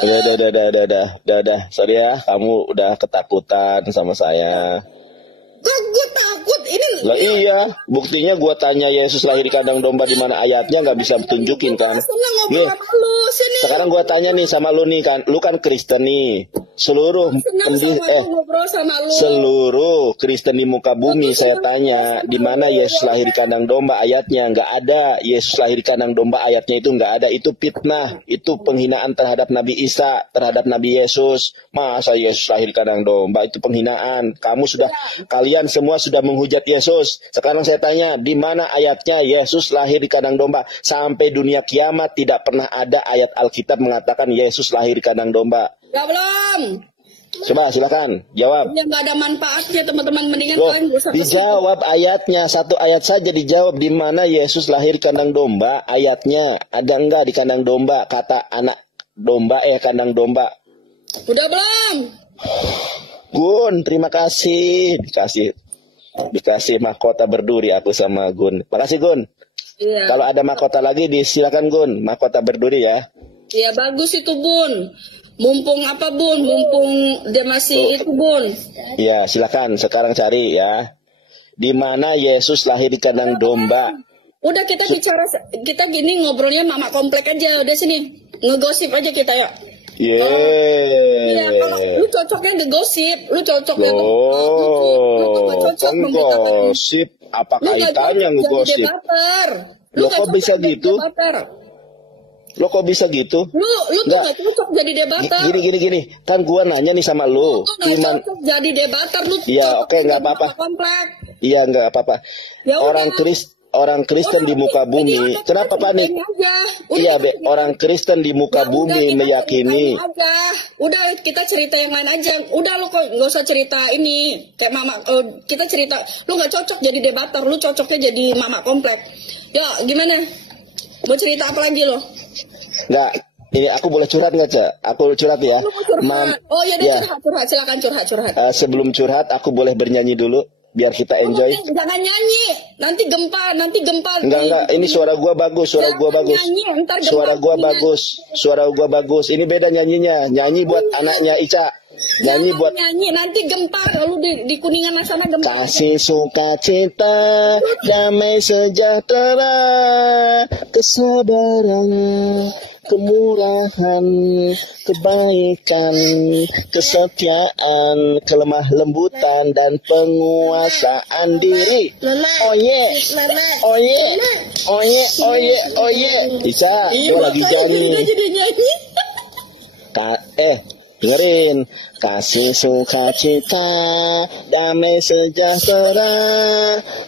Udah. Sorry ya, kamu udah ketakutan sama saya. Gue takut ini. Lah iya, buktinya gua tanya Yesus lahir di kandang domba di mana ayatnya nggak bisa tunjukin kan. Nih, sekarang gua tanya nih sama lu nih kan, lu kan Kristen nih. Seluruh Kristen di muka bumi saya tanya di mana Yesus lahir di kandang domba ayatnya nggak ada. Yesus lahir di kandang domba ayatnya itu nggak ada. Itu fitnah, itu penghinaan terhadap Nabi Isa, terhadap Nabi Yesus. Masa Yesus lahir di kandang domba, itu penghinaan. Kalian semua sudah menghujat Yesus. Sekarang saya tanya, di mana ayatnya Yesus lahir di kandang domba? Sampai dunia kiamat tidak pernah ada ayat Alkitab mengatakan Yesus lahir di kandang domba. Ya belum. Coba silakan jawab. Ya nggak ada manfaatnya teman-teman, mendingan Loh, kalian gak usah dijawab ayatnya, satu ayat saja dijawab. Di mana Yesus lahir di kandang domba? Ayatnya ada enggak di kandang domba? Kata anak domba kandang domba. Udah belum? Gun, terima kasih. Dikasih mahkota berduri aku sama Gun. Makasih Gun. Iya. Kalau ada mahkota lagi silakan Gun, mahkota berduri ya. Iya bagus itu Bun. Mumpung apa Bun? Mumpung dia masih itu Bun. Iya silakan sekarang cari ya. Di mana Yesus lahir di kandang domba? Udah kita gini ngobrolnya mama komplek aja. Udah sini ngegosip aja kita ya. Iya, kalau lu cocoknya ngegosip, lu cocoknya gosip. Apa kaitannya ngegosip? Lo kok bisa gitu? Lo kok bisa gitu? Lu tuh gak cocok jadi debater. Gini. Kan gua nanya nih sama lu. Lu tuh gak cocok jadi debater. Lu iya, oke, nggak apa-apa. Iya, nggak apa-apa. Orang Kristen di muka bumi. Kenapa panik? Iya, orang Kristen di muka bumi meyakini. Udah kita cerita yang lain aja. Udah lu kok nggak usah cerita ini. Kayak mama. Kita cerita. Lu nggak cocok jadi debater. Lu cocoknya jadi mama komplek. Ya gimana? Mau cerita apa lagi lo? Nggak. Ini aku boleh curhat nggak, Cak? Aku curhat ya. Oh iya, curhat. Silakan curhat. Sebelum curhat, aku boleh bernyanyi dulu biar kita enjoy. Jangan nyanyi, nanti gempa. Enggak, ini suara gua bagus, suara gua bagus. Ini beda nyanyinya. Nyanyi buat anaknya Ica. Nyanyi nanti gempa lalu di Kuningan sana gempa. Kasih sukacita, damai sejahtera, kesabaran, kemurahan, kebaikan, kesetiaan, kelemah lembutan dan penguasaan diri. Oye. Bisa, gue lagi nyanyi. Dengerin. Kasih sukacita, damai sejahtera,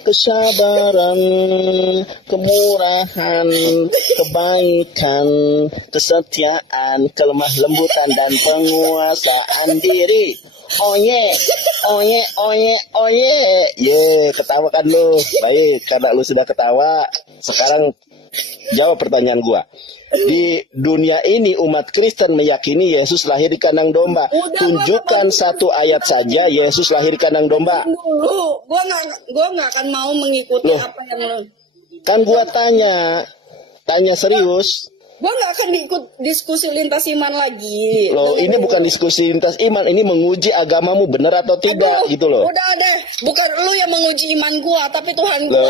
kesabaran, kemurahan, kebaikan, kesetiaan, kelemah lembutan dan penguasaan diri. Oye. Ketawa kan lu. Baik, karena lu sudah ketawa. Sekarang jawab pertanyaan gua. Di dunia ini umat Kristen meyakini Yesus lahir di kandang domba. Tunjukkan satu ayat saja Yesus lahir di kandang domba. Gua nggak akan mau mengikuti apa yang lo. Kan gua tanya serius. Gua nggak akan ikut diskusi lintas iman lagi. Loh, ini bukan diskusi lintas iman, ini menguji agamamu benar atau tidak gitu loh. Udah deh, bukan lu yang menguji iman gua, tapi Tuhan gua.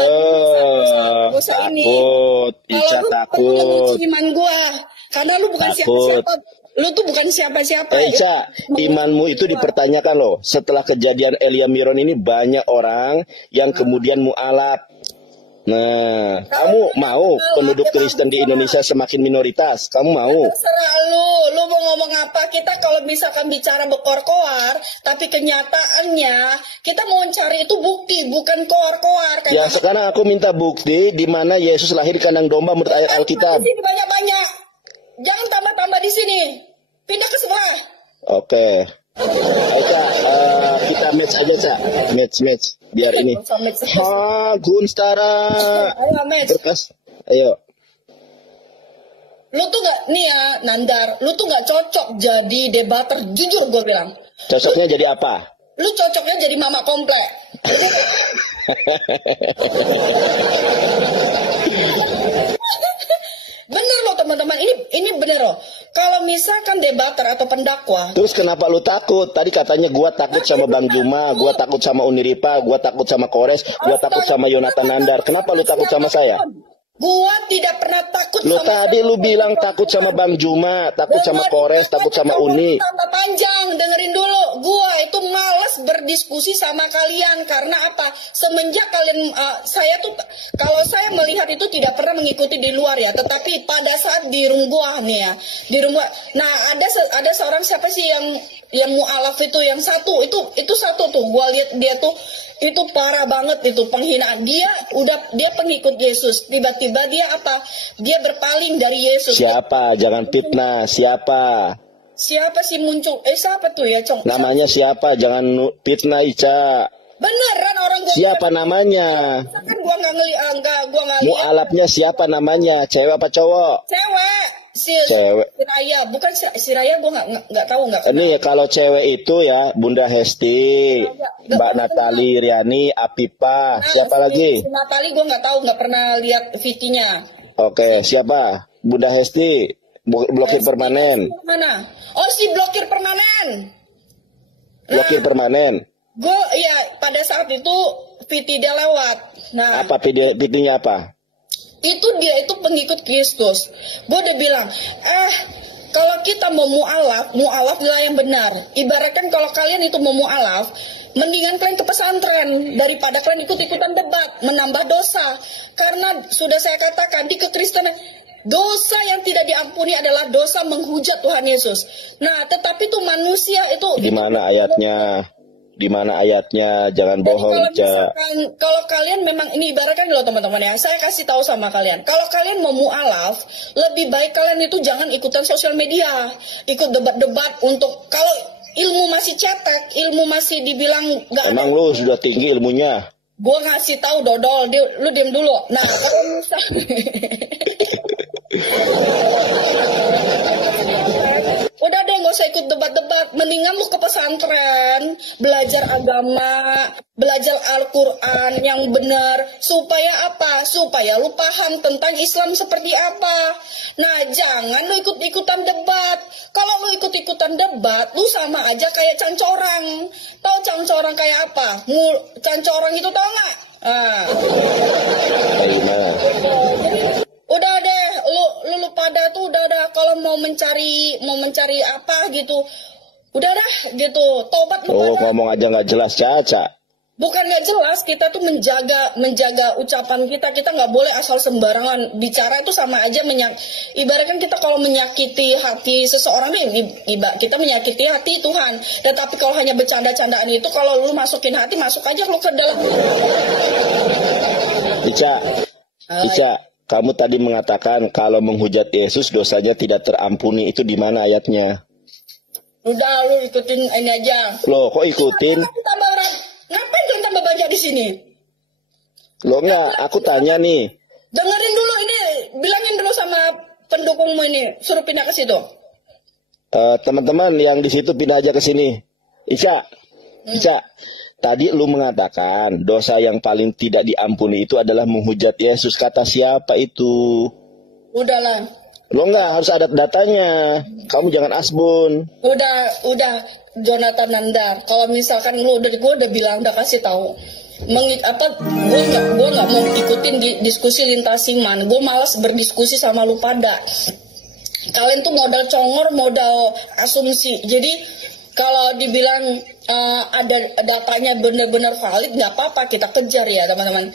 Takut, Ica takut. Menguji iman gua, karena lu bukan siapa-siapa. Lu tuh bukan siapa-siapa. Ica, imanmu itu dipertanyakan loh. Setelah kejadian Elia Miron ini banyak orang yang kemudian mu'alaf. Nah, kamu mau penduduk Kristen di Indonesia semakin minoritas? Kamu mau? Terserah lu mau ngomong apa? Kita kalau misalkan bicara berkoar-koar, tapi kenyataannya kita mau cari itu bukti, bukan koar-koar. Ya, sekarang aku minta bukti di mana Yesus lahir di kandang domba menurut ayat Alkitab. Di sini banyak-banyak. Jangan tambah-tambah di sini. Pindah ke sebelah. Oke. Ayo, kita match aja, Cak. Match. Biar ini. Gunstara. Ayo, match. Berkas. Ayo. Lu tuh gak, nih ya, Nandar, lu tuh gak cocok jadi debater, jujur gue bilang. Cocoknya jadi apa? Lu cocoknya jadi mama komplek. teman-teman, ini bener loh. Kalau misalkan debater atau pendakwa, terus kenapa lu takut? Tadi katanya gua takut sama Bang Juma, gua takut sama Uniripa, gua takut sama Kores, gua takut sama Yonatan Nandar. Kenapa lu takut sama saya? Gua tidak pernah takut Lu sama tadi lu bilang takut sama Bang Juma, takut sama Kores, takut sama Uni. Tambah panjang, dengerin dulu. Gua itu malas berdiskusi sama kalian karena apa? Semenjak kalian saya tuh kalau saya melihat itu tidak pernah mengikuti di luar ya, tetapi pada saat di room gua nih ya, di room gua. Nah, ada seorang siapa sih yang mualaf itu yang satu itu satu tuh gua lihat dia tuh itu parah banget itu penghinaan. Dia pengikut Yesus, tiba-tiba dia apa? Dia berpaling dari Yesus. Siapa? Jangan fitnah. Siapa sih muncul? Siapa tuh ya, Cong? Namanya siapa? Jangan fitnah, Ica. Beneran orang gua. Siapa namanya? Kan gua nggak lihat. Mualafnya siapa namanya? Cewek apa cowok? Cewek. Cewek. Raya, bukan si Raya, gue nggak tahu nggak. Ini kalau cewek itu ya Bunda Hesti, Mbak Natali, Riani, Apipa, siapa lagi? Si Natali gue nggak tahu, nggak pernah lihat VT-nya. Oke, siapa? Bunda Hesti, blokir permanen. Mana? Oh, si blokir permanen. Blokir permanen. Gue ya pada saat itu VT dia lewat. Nah. Apa VT-nya apa? Dia itu pengikut Kristus. Gue udah bilang, kalau kita mau mu'alaf lah yang benar. Ibaratkan kalau kalian itu mau mu'alaf, mendingan kalian ke pesantren daripada kalian ikut-ikutan debat, menambah dosa. Karena sudah saya katakan di kekristenan, dosa yang tidak diampuni adalah dosa menghujat Tuhan Yesus. Nah, tetapi tuh manusia itu. Di mana ayatnya? Di mana ayatnya? Jangan bohong, Ica. Kalau kalian memang ini ibaratkan loh teman-teman ya, saya kasih tahu sama kalian. Kalau kalian mau mu'alaf, lebih baik kalian itu jangan ikutan sosial media, ikut debat-debat untuk kalau ilmu masih cetek, ilmu masih dibilang nggak. Emang lu sudah tinggi ilmunya? Gue ngasih tahu dodol, lu diam dulu. Nah, kalau misalnya udah deh, nggak usah ikut debat-debat. Mendingan lu ke pesantren, belajar agama, belajar Al-Quran yang benar. Supaya apa? Supaya lu paham tentang Islam seperti apa. Nah, jangan lu ikut-ikutan debat. Kalau lu ikut-ikutan debat, lu sama aja kayak cancorang. Tahu cancorang kayak apa? Cancorang itu tau nggak? Udah deh, lu pada tuh udah kalau mau mencari apa gitu, udah dah gitu, tobat lu. Oh, ngomong aja nggak jelas, Caca. Bukan nggak jelas, kita tuh menjaga ucapan kita nggak boleh asal sembarangan bicara. Itu sama aja ibaratkan kita kalau menyakiti hati seseorang kita menyakiti hati Tuhan. Tetapi kalau hanya bercanda-candaan itu, kalau lu masukin hati, masuk aja lu ke dalam. Ica, kamu tadi mengatakan kalau menghujat Yesus dosanya tidak terampuni. Itu di mana ayatnya? Udah, lu ikutin ini aja. Loh, kok ikutin? Ngapain dong tambah banyak di sini? Loh enggak, aku tanya nih. Dengerin dulu ini, bilangin dulu sama pendukungmu ini, suruh pindah ke situ. Teman-teman yang di situ pindah aja ke sini. Ica, tadi lu mengatakan dosa yang paling tidak diampuni itu adalah menghujat Yesus. Kata siapa itu? Udahlah. Lo enggak harus ada datanya. Kamu jangan asbun. Udah Yonatan Nandar. Kalau misalkan gue udah bilang, udah kasih tahu. Gue nggak mau ikutin di diskusi lintas iman. Gue malas berdiskusi sama lu pada. Kalian tuh modal congor, modal asumsi. Jadi kalau dibilang ada datanya benar-benar valid, nggak apa-apa, kita kejar ya teman-teman.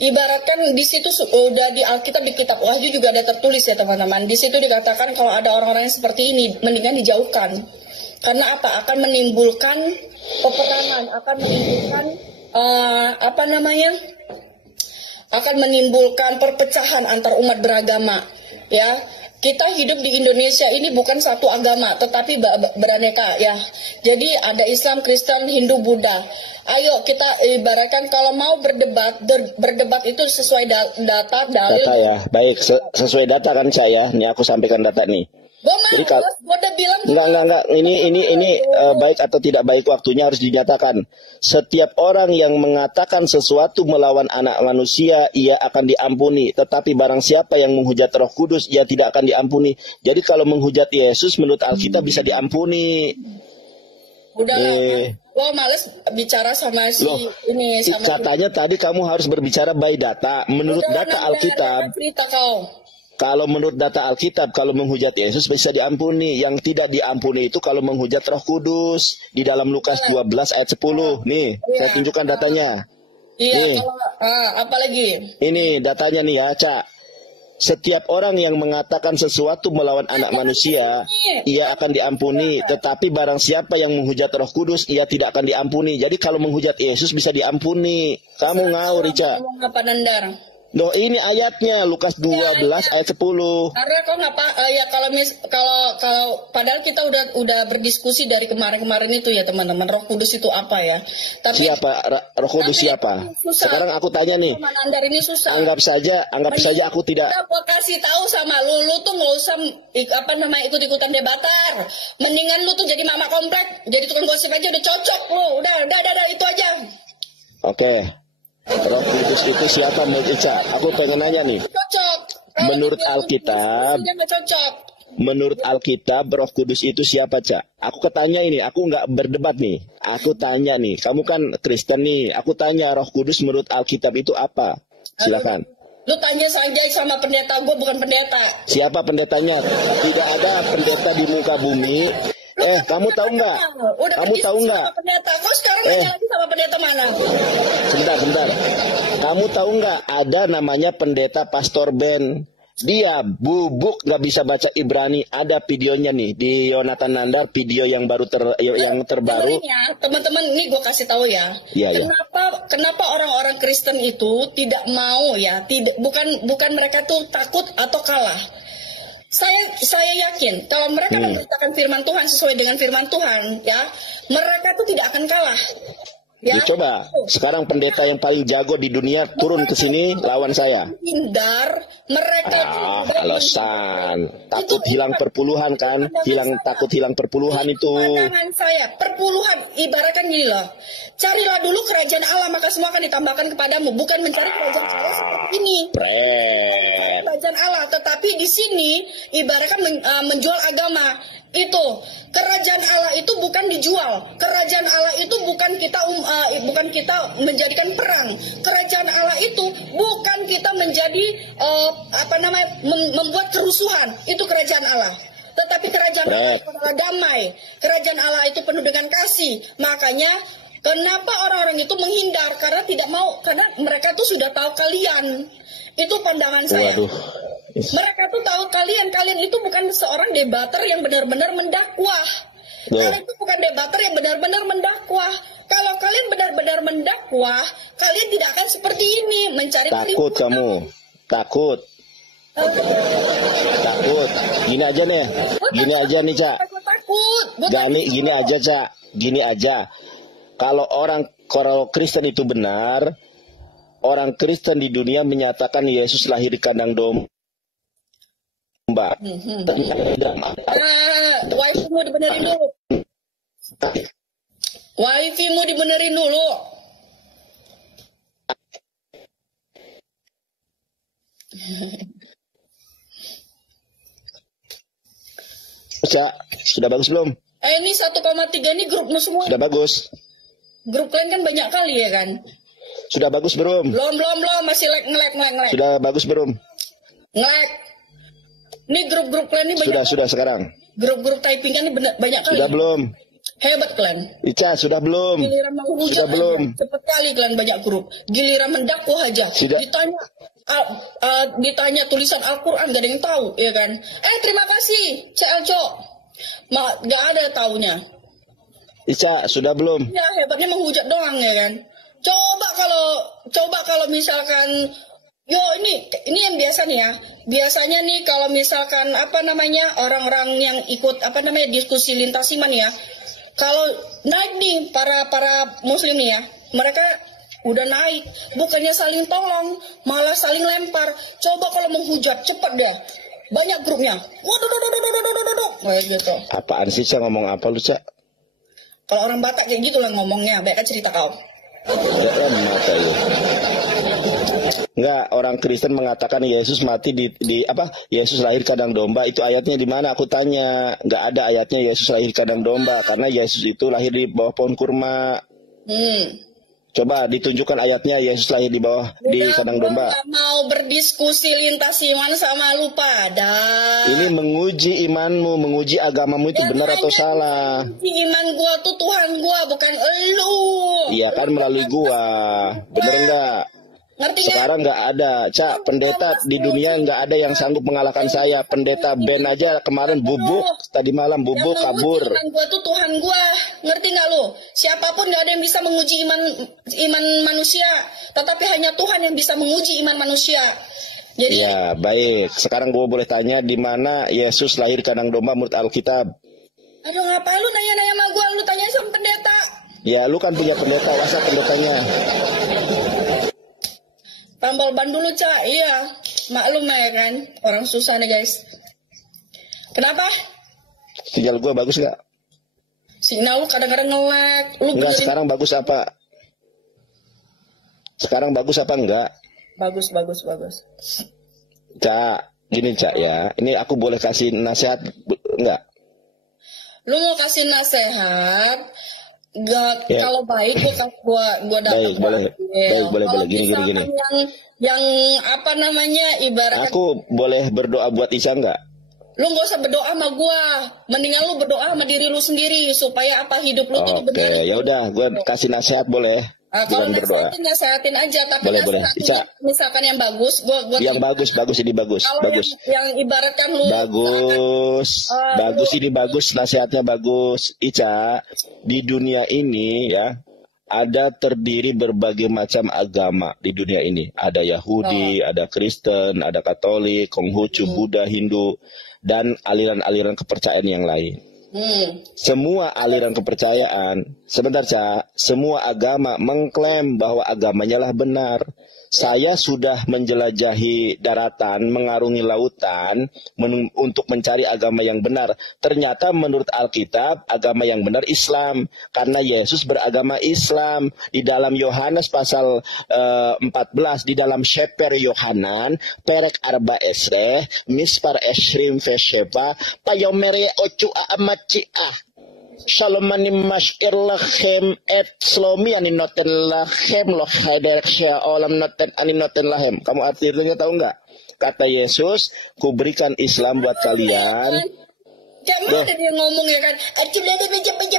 Ibaratkan di situ udah di Alkitab, di kitab Wahyu juga ada tertulis ya teman-teman. Di situ dikatakan kalau ada orang-orang yang seperti ini mendingan dijauhkan. Karena apa? Akan menimbulkan peperangan, akan menimbulkan akan menimbulkan perpecahan antar umat beragama. Ya, kita hidup di Indonesia ini bukan satu agama, tetapi beraneka ya. Jadi ada Islam, Kristen, Hindu, Buddha. Ayo kita ibaratkan kalau mau berdebat itu sesuai data dalil. Data ya, baik sesuai data kan saya. Nih aku sampaikan data nih. Jadi kalau enggak, ini baik atau tidak baik waktunya harus dinyatakan. Setiap orang yang mengatakan sesuatu melawan anak manusia, ia akan diampuni. Tetapi barang siapa yang menghujat Roh Kudus, ia tidak akan diampuni. Jadi kalau menghujat Yesus menurut Alkitab bisa diampuni. Udahlah, gua males bicara sama ini. Katanya tadi kamu harus berbicara by data. Menurut data Alkitab. Kalau menurut data Alkitab, kalau menghujat Yesus bisa diampuni. Yang tidak diampuni itu kalau menghujat Roh Kudus. Di dalam Lukas 12 ayat 10. Nih, saya tunjukkan datanya. Iya, nih. Apa lagi? Ini datanya nih ya, Cak. Setiap orang yang mengatakan sesuatu melawan anak manusia, ia akan diampuni. Tetapi barang siapa yang menghujat Roh Kudus, ia tidak akan diampuni. Jadi kalau menghujat Yesus bisa diampuni. Kamu ngawur, Cak. Loh, ini ayatnya Lukas 12 ayat 10. Karena kau ya kalau padahal kita udah berdiskusi dari kemarin itu ya teman-teman, Roh Kudus itu apa ya? Tapi siapa Roh Kudus siapa? Susah. Sekarang aku tanya nih. Ini susah. Anggap saja aku tidak. Aku kasih tahu sama lu tuh nggak usah ikut-ikutan debatar. Mendingan lu tuh jadi mama komplek, jadi tukang gosip aja udah cocok lu. Udah itu aja. Oke. Roh Kudus itu siapa menurut Ica? Aku pengen nanya nih. Cocok. Menurut Alkitab. Menurut Alkitab Roh Kudus itu siapa, Cak? Aku ketanya ini, aku nggak berdebat nih. Aku tanya nih, kamu kan Kristen nih. Aku tanya Roh Kudus menurut Alkitab itu apa? Silakan. Lu tanya saja sama pendeta, gue bukan pendeta. Siapa pendetanya? Tidak ada pendeta di muka bumi. Kamu tahu nggak? Kamu tahu nggak? Kok sekarang nanya lagi sama pendeta mana? Sebentar. Kamu tahu nggak? Ada namanya pendeta Pastor Ben. Dia bubuk nggak bisa baca Ibrani. Ada videonya nih di Yonatan Nandar, video yang baru yang terbaru. Teman-teman, ini gue kasih tahu ya. Kenapa orang-orang Kristen itu tidak mau ya? Bukan mereka tuh takut atau kalah. Saya yakin kalau mereka memberitakan firman Tuhan sesuai dengan firman Tuhan, ya, mereka tuh tidak akan kalah. Ya, coba sekarang pendeta yang paling jago di dunia turun ke sini lawan saya. Mereka alasan takut hilang perpuluhan kan? Takut hilang perpuluhan itu. Pandangan saya, perpuluhan ibaratkan gini loh. Carilah dulu kerajaan Allah maka semua akan ditambahkan kepadamu, bukan mencari kerajaan Allah seperti ini. Kerajaan Allah, tetapi di sini ibaratkan menjual agama. Itu kerajaan Allah itu bukan dijual. Kerajaan Allah itu bukan kita menjadikan perang. Kerajaan Allah itu bukan kita menjadi membuat kerusuhan. Itu kerajaan Allah. Tetapi kerajaan Allah itu adalah damai. Kerajaan Allah itu penuh dengan kasih. Makanya kenapa orang-orang itu menghindar? Karena tidak mau, karena mereka tuh sudah tahu kalian. Itu pandangan saya. Waduh. Mereka tuh tahu kalian itu bukan seorang debater yang benar-benar mendakwah. Kalian itu bukan debater yang benar-benar mendakwah. Kalau kalian benar-benar mendakwah, kalian tidak akan seperti ini mencari takut keributan. Kamu takut. Gini aja nih. Gini aja nih, Cak. Gini aja, Cak. Gini aja. Kalau Kristen itu benar, orang Kristen di dunia menyatakan Yesus lahir di kandang domba. Wifi-mu dibenerin dulu. Wifi-mu dibenerin dulu. Sudah bagus belum? Ini 1,3 ini grupmu semua. Sudah bagus. Grup kalian kan banyak kali ya kan? Sudah bagus belum? Belum, masih nge-lag. Sudah bagus belum? Nge-lag. Ini grup-grup kalian ini banyak. Sudah sekarang. Grup-grup typingnya ini banyak kali. Sudah belum? Hebat kalian. Ica, sudah belum? Giliran menghujat sudah belum? Cepet kali kalian banyak grup. Giliran mendakwah aja. Sudah. Ditanya tulisan Al-Quran gak ada yang tahu, ya kan? Terima kasih, CLCO. Gak ada taunya. Ica, sudah belum? Ya, hebatnya menghujat doang, ya kan? Coba kalau misalkan ini yang biasa nih ya. Biasanya nih kalau misalkan orang-orang yang ikut diskusi lintas iman ya. Kalau naik nih para muslim nih ya, mereka udah naik, bukannya saling tolong, malah saling lempar. Coba kalau menghujat, cepet deh. banyak grupnya. Waduh, kayak gitu. Apaan sih, Cak? Ngomong apa lu, Cak? Kalau orang Batak kayak gitu lah ngomongnya, banyak cerita kau. Ya, mata ya. Enggak, orang Kristen mengatakan Yesus mati di apa? Yesus lahir kandang domba. Itu ayatnya di mana? Aku tanya. Enggak ada ayatnya Yesus lahir kandang domba, karena Yesus itu lahir di bawah pohon kurma. Coba ditunjukkan ayatnya Yesus lahir di bawah di kandang domba. Mau berdiskusi lintas iman sama lu pada. Ini menguji imanmu, menguji agamamu itu benar atau salah. Iman gua tuh Tuhan gua, bukan elu. Iya kan, melalui gua. Bener enggak? Ngerti Sekarang nggak ada, Cak, pendeta di dunia nggak ada yang sanggup mengalahkan saya. Pendeta Ben aja kemarin bubuk, tadi malam bubuk kabur. Tuhan gua tuh Tuhan gua, ngerti nggak lu? Siapapun nggak ada yang bisa menguji iman manusia, tetapi hanya Tuhan yang bisa menguji iman manusia. Jadi, ya baik. Sekarang gua boleh tanya di mana Yesus lahir kandang domba menurut Alkitab? Aduh, ngapa lu nanya-nanya sama gua? Lu tanya sama pendeta. Ya lu kan punya pendeta, wasa pendetanya. Tambal ban dulu, Cak. Iya, maklum ya kan. Orang susah nih, guys. Kenapa? Sinyal gue bagus gak? Sinyal lu kadang-kadang nge-lag. Enggak, sekarang bagus apa? Sekarang bagus apa enggak? Bagus. Cak, gini Cak ya. Ini aku boleh kasih nasihat enggak? Lu mau kasih nasihat? Gak, ya. Kalau baik gua datang. Baik, boleh gini. Yang apa namanya, ibarat aku boleh berdoa buat Isa enggak? Lu gak usah berdoa sama gua, mendingan lu berdoa sama diri lu sendiri supaya apa hidup lu tuh benar. Oke, ya udah, gua kasih nasihat boleh. Kalau nasehatin aja, tapi boleh. Misalkan yang bagus, gua yang bagus ini bagus. Kalau bagus. Yang ibaratkan lu bagus ini bagus, nasihatnya bagus. Ica, di dunia ini ya ada terdiri berbagai macam agama di dunia ini. Ada Yahudi, ada Kristen, ada Katolik, Konghucu, Buddha, Hindu, dan aliran-aliran kepercayaan yang lain. Semua aliran kepercayaan, sebentar Cak, semua agama mengklaim bahwa agamanya lah benar. Saya sudah menjelajahi daratan, mengarungi lautan untuk mencari agama yang benar. Ternyata menurut Alkitab agama yang benar Islam, karena Yesus beragama Islam. Di dalam Yohanes pasal 14, di dalam Sefer Yohanan perek arba esreh mispar esrim veshepa payomere ocu amaciah Salomani masyir lahem et slomi ani noten lahem loh haderek sya olam noten ani noten lahem. Kamu artinya tahu nggak? Kata Yesus, kuberikan Islam buat kalian. Kayak mana dia ngomong ya kan?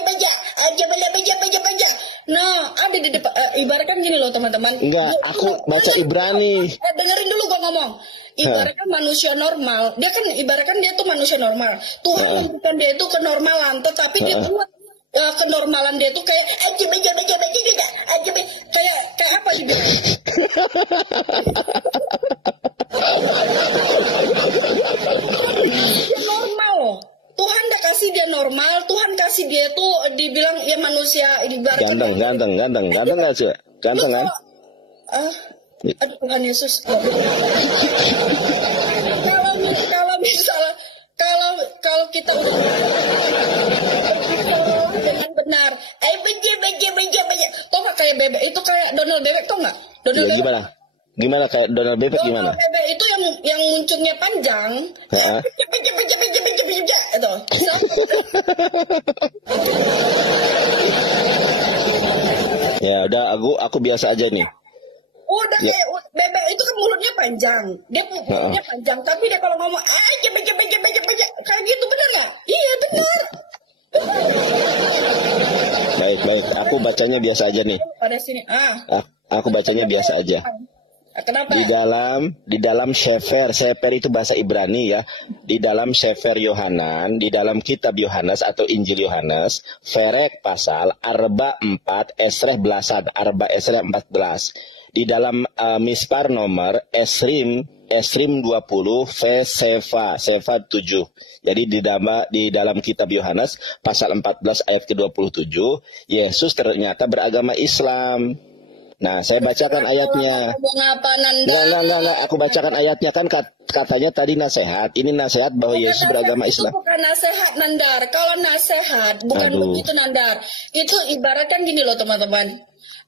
Baca. Nah, ada di depan. Ibaratkan gini loh teman-teman. Enggak, aku baca Ibrani. Dengerin dulu gua ngomong. Ibaratkan manusia normal, dia kan ibaratkan dia tuh manusia normal. Tuhan memberikan dia itu kenormalan, tetapi dia buat kenormalan dia tuh kayak baca kayak apa dibilang? Dia normal. Tuhan udah kasih dia normal, Tuhan kasih dia tuh dibilang ya manusia ibaratkan ganteng nggak sih? Ganteng kan? Aduh Tuhan Yesus. Kalau kita udah dengan benar, baca. Tau nggak kayak bebek itu kayak Donald Bebek, tau nggak? Donald Bebek. Gimana kayak Donald Bebek gimana? Donald Bebek itu yang muncungnya panjang. Baca. Itu. Ya udah, aku biasa aja nih. Udah kayak bebek itu kan mulutnya panjang, dia mulutnya panjang, tapi dia kalau ngomong baca kayak gitu, benar nggak? Iya benar. Baik, aku bacanya biasa aja nih. Pada sini, aku bacanya biasa aja. Kenapa? Di dalam Sefer itu bahasa Ibrani ya. Di dalam Sefer Yohanan, di dalam kitab Yohanes atau Injil Yohanes, Ferek pasal arba 4 esreh belasan, arba esreh 14. Di dalam mispar nomor esrim 20 sefa 7. Jadi di dalam kitab Yohanes pasal 14 ayat ke-27, Yesus ternyata beragama Islam. Nah, saya bacakan ayatnya. Enggak. Aku bacakan ayatnya kan katanya tadi nasihat. Ini nasihat bahwa Yesus beragama Islam. Itu bukan nasihat, Nandar. Kalau nasihat bukan begitu, Nandar. Itu ibaratkan gini loh, teman-teman.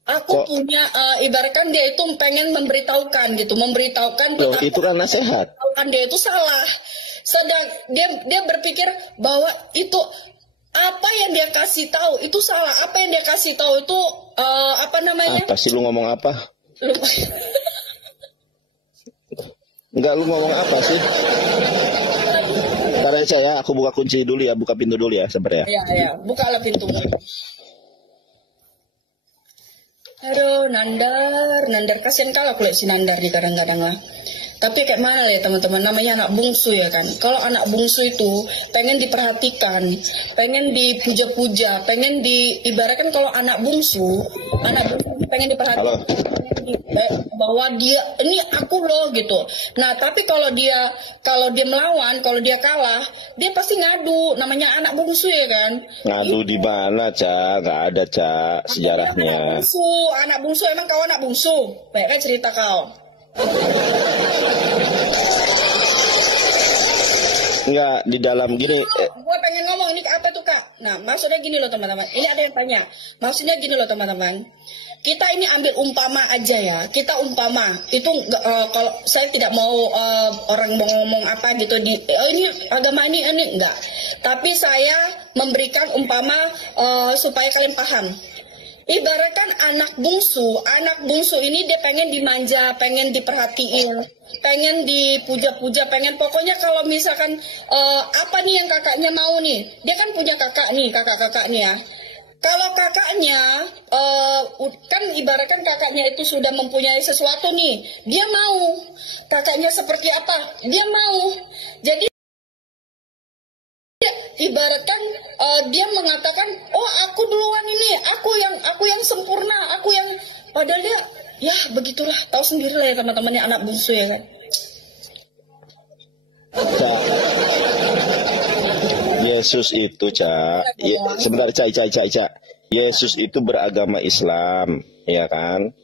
Aku punya ibaratkan dia itu pengen memberitahukan gitu, memberitahukan. Loh, itu kan nasihat. Dia itu salah. Sedang dia berpikir bahwa itu apa yang dia kasih tahu itu salah. Apa yang dia kasih tahu itu apa namanya? Apa sih lu ngomong apa? Enggak, lu ngomong apa sih? Ntar aja ya, aku buka kunci dulu ya, buka pintu dulu ya, sabar ya. Iya, bukalah pintunya. Aduh, Nandar kasihan kalau si Nandar di kadang-kadang lah. Tapi kayak mana ya teman-teman, namanya anak bungsu ya kan. Kalau anak bungsu itu pengen diperhatikan, pengen dipuja-puja, pengen diibaratkan kalau anak bungsu pengen diperhatikan. Bahwa dia ini aku loh gitu. Nah tapi kalau dia melawan, kalau dia kalah, dia pasti ngadu. Namanya anak bungsu ya kan. Ngadu di mana, Cak? Gak ada, Cak, sejarahnya. Anak bungsu emang kau anak bungsu. Baik kan cerita kau. Enggak, di dalam gini. Gue pengen ngomong ini apa tuh Kak? Nah maksudnya gini loh teman-teman. Ini ada yang tanya. Maksudnya gini loh teman-teman. Kita ini ambil umpama aja ya. Kita umpama itu kalau saya tidak mau orang mau ngomong apa gitu di ini agama ini enggak. Tapi saya memberikan umpama supaya kalian paham. Ibaratkan anak bungsu ini dia pengen dimanja, pengen diperhatiin, pengen dipuja-puja, pengen pokoknya kalau misalkan apa nih yang kakaknya mau nih, dia kan punya kakak nih ya. Kalau kakaknya kan ibaratkan kakaknya itu sudah mempunyai sesuatu nih, dia mau kakaknya seperti apa, dia mau. Jadi ibaratkan dia mengatakan, oh aku duluan ini, aku yang sempurna, aku yang padahal dia ya begitulah, tahu sendiri lah ya teman-temannya anak bungsu ya kan. Cak, Yesus itu Cak, sebentar Cak. Yesus itu beragama Islam, ya kan?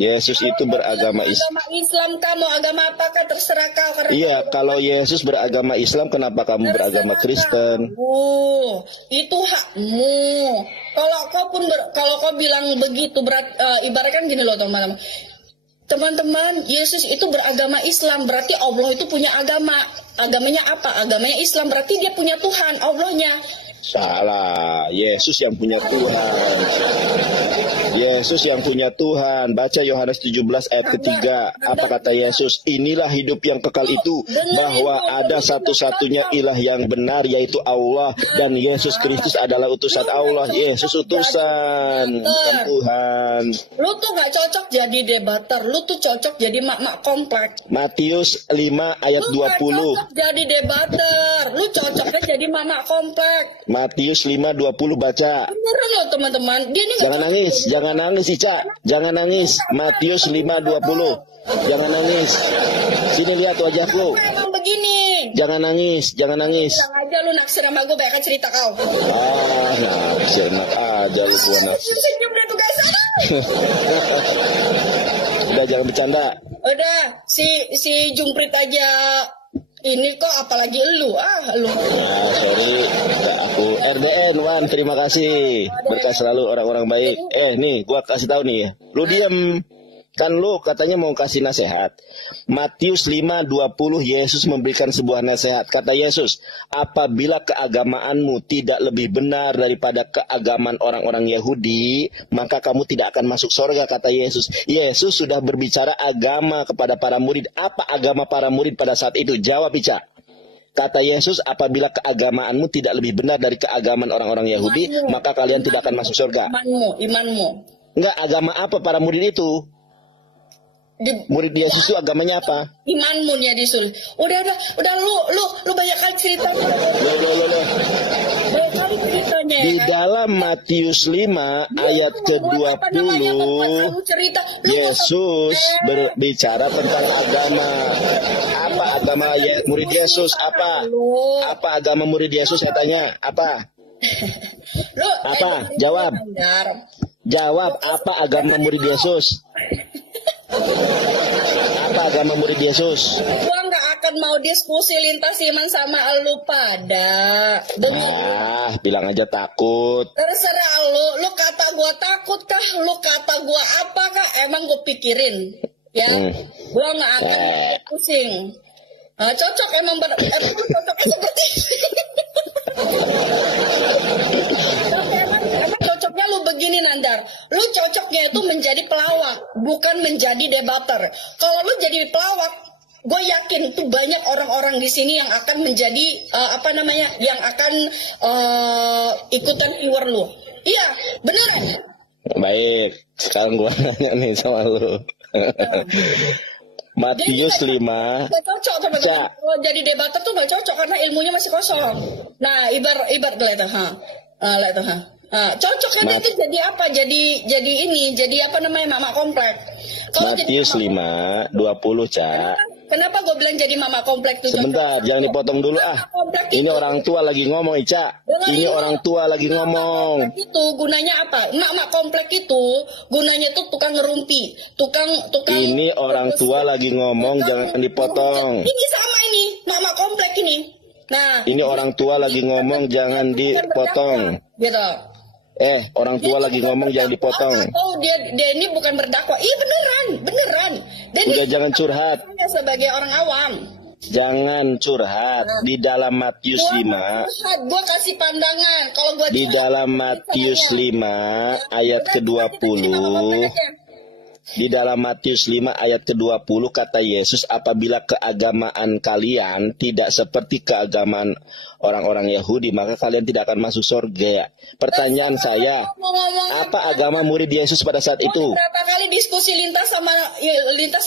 Yesus itu beragama Islam, kamu agama apakah terserah kau. Iya, kalau Yesus beragama Islam, kenapa kamu beragama Kristen? Itu hakmu. Kalau kau bilang begitu, ibaratkan gini loh teman-teman. Teman-teman, Yesus itu beragama Islam, berarti Allah itu punya agama. Agamanya apa? Agamanya Islam, berarti dia punya Tuhan, Allahnya. Salah, Yesus yang punya Tuhan. Yesus yang punya Tuhan. Baca Yohanes 17 ayat ketiga. Apa kata Yesus? Inilah hidup yang kekal itu, bahwa ada satu-satunya ilah yang benar, yaitu Allah, dan Yesus Kristus adalah utusan Allah. Yesus utusan, bukan Tuhan. Lu tuh gak cocok jadi debater, lu tuh cocok jadi mak-mak komplek. Matius 5 ayat 20. Lu gak cocok jadi debater, lu cocoknya jadi mak-mak komplek. Matius 5:20 baca. Beneran loh teman-teman. Jangan nangis Ica. Jangan nangis. Matius 5:20. Jangan nangis. Sini lihat wajahku. Emang begini. Jangan nangis. Bilang aja lu naksir sama gue, banyak cerita kau. Naksir enak aja lu gua naksir. Udah jangan bercanda. Udah, si Jumprit aja. Ini kok apalagi lu. Sorry, aku RDN Wan, terima kasih. Berkah selalu orang-orang baik. Nih, gua kasih tahu nih. Lu diam. Kan lu katanya mau kasih nasihat. Matius 5:20 Yesus memberikan sebuah nasihat. Kata Yesus, apabila keagamaanmu tidak lebih benar daripada keagamaan orang-orang Yahudi, maka kamu tidak akan masuk surga, kata Yesus. Yesus sudah berbicara agama kepada para murid. Apa agama para murid pada saat itu? Jawab Ica. Kata Yesus, apabila keagamaanmu tidak lebih benar dari keagamaan orang-orang Yahudi, maka kalian tidak akan masuk surga. Imanmu. Enggak, agama apa para murid itu? Murid Yesus itu agamanya apa? Imanmu ya disul. Udah lu banyak kali cerita. Banyak kali ceritanya. Di dalam Matius 5 ayat ke-20 Yesus berbicara tentang agama. Apa agama murid Yesus? Apa agama murid Yesus, saya tanya? Apa? Jawab. Jawab, apa agama murid Yesus? Apa agama murid Yesus? Gua nggak akan mau diskusi lintas iman sama lu pada. Bilang aja takut. Terserah lu kata gua takut kah? Lu kata gua apa kah? Emang gua pikirin. Ya, gua nggak akan pusing. Nah, cocok emang cocoknya seperti emang cocoknya lu begini Nandar. Lu cocoknya itu menjadi pelawak, bukan menjadi debater. Kalau lu jadi pelawak, gue yakin tuh banyak orang-orang di sini yang akan menjadi yang akan ikutan viewer lu. Iya, beneran. Baik, sekarang gue nanya nih sama lu. Matius 5. Gak cocok teman-teman. Kalau jadi debater tuh gak cocok karena ilmunya masih kosong. Nah, ibarat lah itu, cocok kan itu jadi apa? Jadi apa namanya, mama komplek. Matius 5, 20, Cak. Kenapa gue bilang jadi mama komplek tuh? Sebentar, jangan dipotong dulu Ini orang tua lagi ngomong, Ica. Ini orang tua lagi ngomong. Itu gunanya apa? Mama komplek itu gunanya tuh tukang ngerumpi, tukang. Ini orang tua lagi ngomong, jangan dipotong. Ini sama ini, mama komplek ini. Nah, ini orang tua lagi ngomong, jangan dipotong. Gitu. Orang tua lagi ngomong, jangan dipotong. Oh, dia ini bukan berdakwah. Iya beneran. Dan udah jangan curhat. Sebagai orang awam. Jangan curhat. Di dalam Matius 5. Gue kasih pandangan. Kalau gue di dalam Matius 5 ayat ke-20. Di dalam Matius 5 ayat ke-20 kata Yesus, apabila keagamaan kalian tidak seperti keagamaan orang-orang Yahudi, maka kalian tidak akan masuk surga. Pertanyaan saya, apa agama murid Yesus pada saat itu? Berapa kali diskusi lintas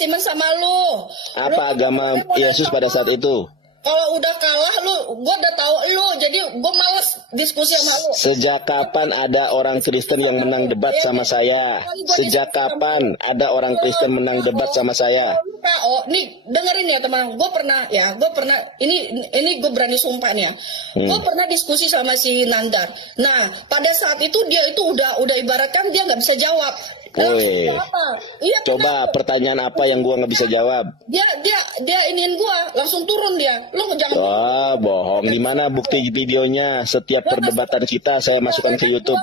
iman sama lu? Apa agama Yesus pada saat itu? Kalau udah kalah gue udah tahu lu, jadi gue males diskusi sama lu. Sejak kapan ada orang Kristen yang menang debat sama saya? Sejak kapan ada orang Kristen menang debat sama saya? Nih dengerin ya teman, gue pernah, ini gue berani sumpah nih ya. Gue pernah diskusi sama si Nandar. Nah, pada saat itu dia itu udah ibaratkan dia nggak bisa jawab. Iya, coba pertanyaan apa yang gua nggak bisa jawab? Dia iniin gua, langsung turun dia. Lu jangan. Bohong. Di mana bukti videonya? Setiap perdebatan kita saya masukkan ke YouTube.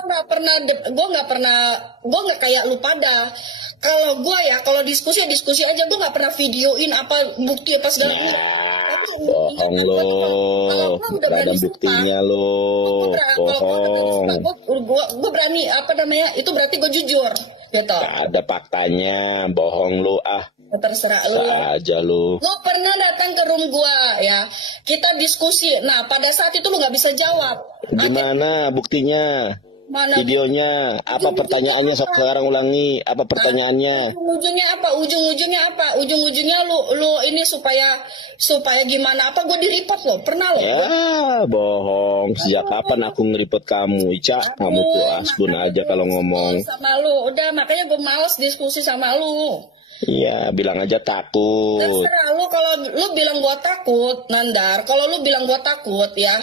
Gua nggak kayak lu pada. Kalau diskusi aja, gue nggak pernah videoin apa bukti apa segala macam. Bohong lo, gak ada buktinya lo, bohong. Gue berani itu berarti gue jujur, gitu. Gak ada faktanya, bohong lo Terserah lo. Aja lo. Lo pernah datang ke room gue ya, kita diskusi. Nah pada saat itu lo nggak bisa jawab. Gimana buktinya? Videonya apa? Pertanyaannya sekarang ulangi. Apa pertanyaannya? Ujungnya apa? Ujungnya lu ini supaya gimana? Apa gue di-report lo? Pernah lo? Bohong. Sejak kapan aku nge-report kamu, Ica? Kamu tuh asbun aja kalau ngomong. Sama lu. Udah makanya gue males diskusi sama lu. Iya, bilang aja takut. Terserah lu, kalau lu bilang gua takut, Nandar. Kalau lu bilang gua takut ya,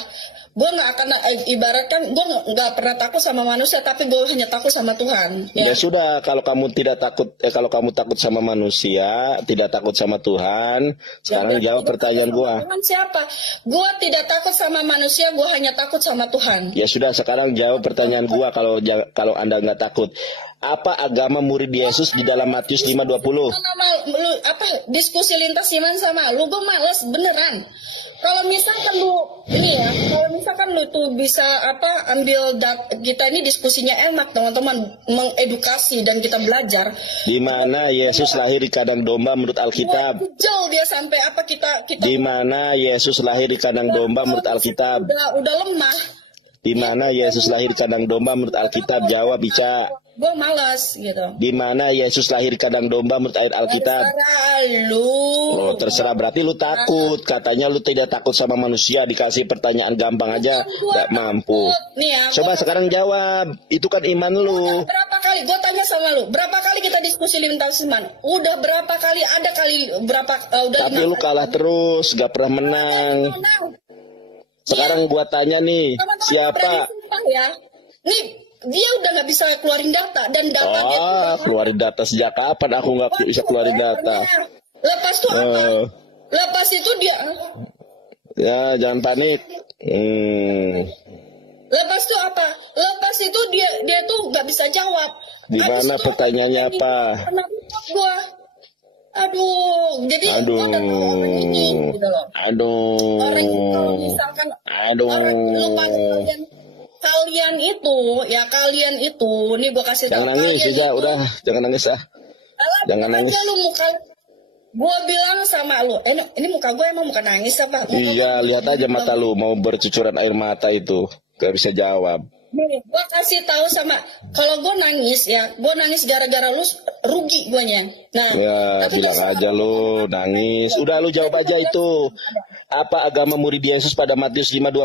gue nggak akan ibaratkan gue nggak pernah takut sama manusia, tapi gue hanya takut sama Tuhan. Ya sudah, kalau kamu tidak takut, kalau kamu takut sama manusia, tidak takut sama Tuhan, sekarang jawab pertanyaan gue. Tuhan siapa? Gue tidak takut sama manusia, gue hanya takut sama Tuhan. Ya sudah, sekarang jawab pertanyaan gue kalau Anda nggak takut. Apa agama murid Yesus di dalam Matius 5:20? Diskusi lintas iman sama lu, gue males beneran. Kalau misalkan lu tuh bisa ambil kita ini diskusinya enak, teman-teman, mengedukasi dan kita belajar. Di mana Yesus lahir di kandang domba menurut Alkitab? Jauh dia sampai kita. Di mana Yesus lahir di kandang domba menurut Alkitab? Udah lemah. Di mana Yesus lahir di kandang domba menurut Alkitab? Jawab, Ica. Gue malas gitu. Di mana Yesus lahir di kandang domba menurut ayat Alkitab? Terserah lu. Terserah, berarti lu takut. Katanya lu tidak takut sama manusia, dikasih pertanyaan gampang aja gak mampu. Coba sekarang jawab. Itu kan iman lu. Berapa kali gue tanya sama lu? Berapa kali kita diskusi lintas iman? Udah berapa kali? Ada kali berapa? Tapi lu kalah terus, gak pernah menang. Sekarang gua tanya nih, siapa? Nih, dia udah nggak bisa keluarin data dan data dia keluarin data sejak kapan aku nggak bisa keluarin data. Lepas tuh apa? Lepas itu dia ya jangan panik. Lepas tuh apa? Lepas itu dia tuh nggak bisa jawab. Di mana pertanyaannya apa? Gua. Aduh, jadi gua udah tahu orang ini gitu loh. Orang itu kalau misalkan orang lupa kalian itu, nih gua kasih tahu. Jangan nangis aja, udah, jangan nangis ah. Jangan nangis. Aja lu muka gua bilang sama lu, ini muka gua emang muka nangis apa? Iya, lihat aja mata lu mau bercucuran air mata itu, gak bisa jawab. Nih, gue kasih tahu sama, kalau gue nangis ya, gue nangis gara-gara lu rugi guanya. Nah, ya bilang aja lu nangis. Udah lu jawab aja itu. Apa agama murid Yesus pada Matius 5:20?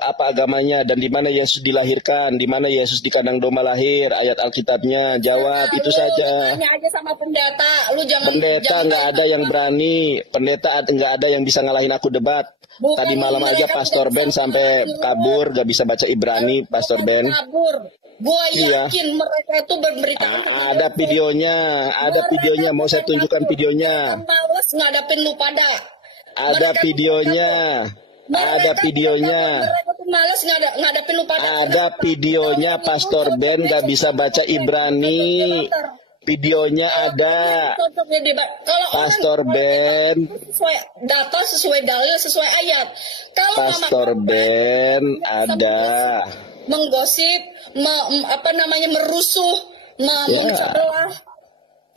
Apa agamanya dan di mana Yesus dilahirkan? Di mana Yesus di kandang domba lahir? Ayat Alkitabnya. Jawab itu saja. Tanya aja sama pendeta. Lu jangan. Pendeta nggak ada yang berani. Pendeta nggak ada yang bisa ngalahin aku debat. Tadi malam aja Pastor Ben sampai kabur, gak bisa baca Ibrani, Pastor Ben. Kabur. Gua yakin mereka itu berberitakan. Ada videonya, mau saya tunjukkan videonya. Males ngadapin lu pada. Ada videonya. Mereka tuh males ngadapin lu pada. Ada videonya Pastor Ben gak bisa baca Ibrani. Videonya ada. Kalau Pastor Ben sesuai data, sesuai dalil, sesuai ayat. Kalau Pastor Ben ada. Menggosip, merusuh, memecah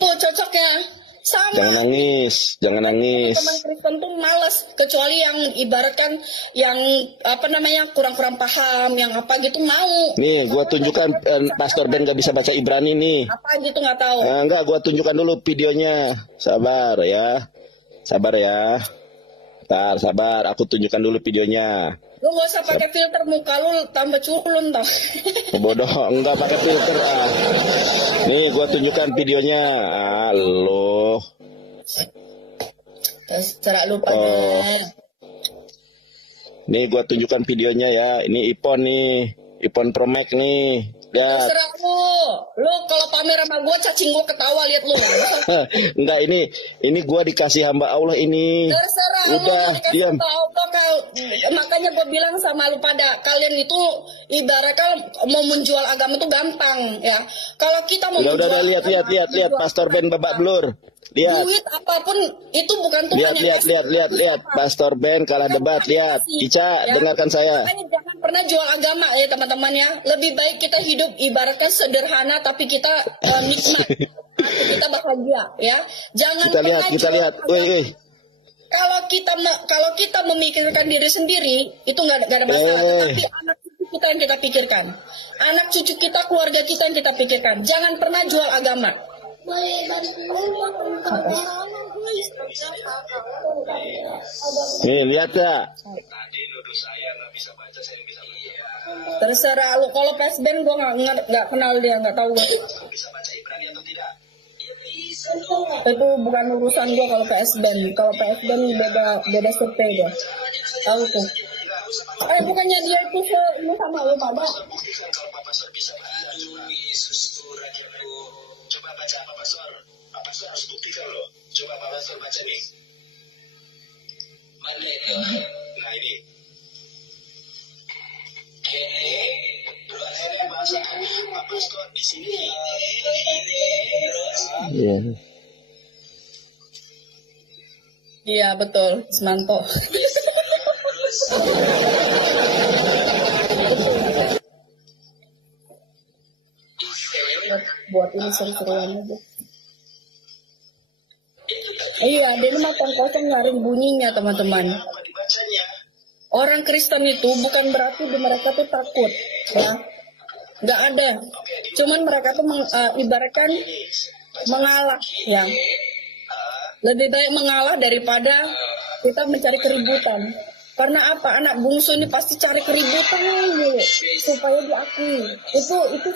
tuh cocoknya. Sama. Jangan nangis. Teman Kristen tuh malas, kecuali yang ibaratkan yang kurang-kurang paham, yang apa gitu mau. Nih, gua tunjukkan Pastor Ben gak bisa baca Ibrani nih. Apa gitu nggak tahu. Enggak, gua tunjukkan dulu videonya. Sabar ya. Sabar, aku tunjukkan dulu videonya. Lu gak usah pakai filter, muka lu tambah culun tau. Bodoh, enggak pakai filter ah. Nih, gua tunjukkan videonya. Halo. Terserah lu pada. Nih, gua tunjukkan videonya ya. Ini iPhone Pro Max nih. Lihat. Terserah lu kalau pamer sama gue, cacing gue ketawa, lihat lu. Enggak, ini gue dikasih hamba Allah ini. Terserah udah diam. Makanya gue bilang sama lu pada, kalian itu ibaratnya mau menjual agama itu gampang ya. Kalau kita mau udah lihat Pastor Ben babak belur. Lihat. Duit apapun itu bukan Tuhan. Lihat Pastor Ben kalah debat. Lihat. Ica, dengarkan saya. Makanya jangan pernah jual agama ya teman-teman ya. Lebih baik kita hidup ibaratnya sederhana tapi kita nikmat. Kita bahagia ya. Jangan kita lihat. Wih. Kalau kita memikirkan diri sendiri itu nggak ada masalah. Tapi anak cucu kita yang kita pikirkan. Anak cucu kita, keluarga kita yang kita pikirkan. Jangan pernah jual agama. Nih lihat ya. Terserah lu. Kalau PSBN gue nggak kenal dia, nggak tahu. Itu bukan urusan gue kalau PSBN. Kalau PSBN beda survei dia. Tahu tuh. Bukannya dia itu ini sama lu Pak. Coba baca Pak Pastor. Pak Pastor harus buktikan loh. Coba Pak Pastor baca nih. Mana itu? Nah ini. Terus ini bahasa Pak Pastor di sini. Iya betul, Semanto. Buat ini seru-seruan aja. Iya, dia makan kosong nyaring bunyinya teman-teman. Orang Kristen itu bukan berarti mereka tuh takut, ya. Nggak ada. Cuman mereka tuh ibaratkan mengalah, ya. Lebih baik mengalah daripada kita mencari keributan. Karena apa? Anak bungsu ini pasti cari keributan dulu supaya diakui. Itu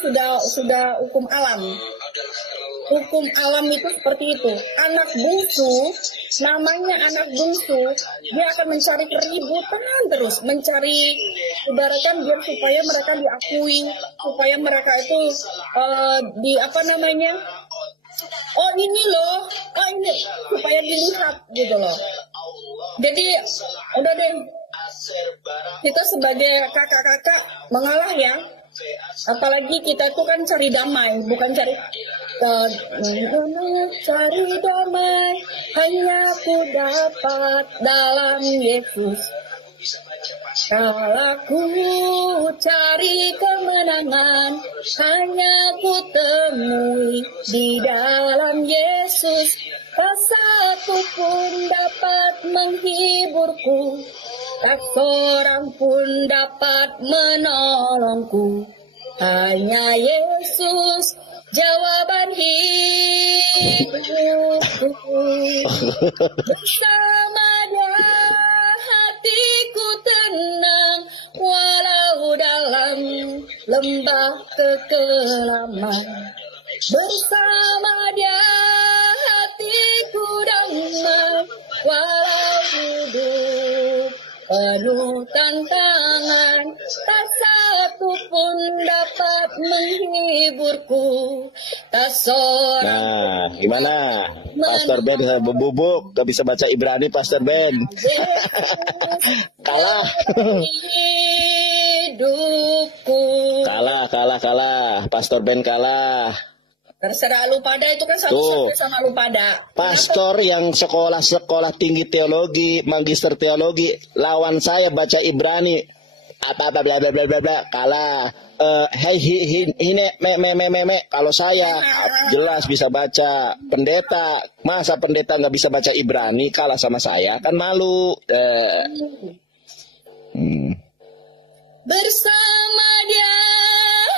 sudah hukum alam. Hukum alam itu seperti itu. Anak bungsu namanya anak bungsu, dia akan mencari keributan terus, mencari ibaratkan biar supaya mereka diakui, supaya mereka itu di apa namanya, oh ini loh, oh ini, supaya dilihat gitu loh. Jadi udah deh, kita sebagai kakak-kakak mengalah ya. Apalagi kita tuh kan cari damai, bukan cari damai hanya ku dapat dalam Yesus. Kalau ku cari kemenangan hanya ku temui di dalam Yesus. Tak satu pun dapat menghiburku, tak seorang pun dapat menolongku. Hanya Yesus jawaban hidupku. Bersama Dia hatiku tenang, walau dalam lembah kekelaman. Bersama Dia hatiku damai, walau hidup penuh tantangan, tak satu pun dapat menghiburku, tak seorang. Nah, gimana? Pastor Ben bubuk, gak bisa baca Ibrani, Pastor Ben. Kalah. Hidupku. Kalah. Pastor Ben kalah. Terserah lu pada, itu kan satu sama lu pada. Pastor yang sekolah tinggi teologi, magister teologi, lawan saya baca Ibrani, apa bla bla bla bla bla, kalah. Kalau saya jelas bisa baca. Masa pendeta nggak bisa baca Ibrani, kalah sama saya, kan malu. Bersama Dia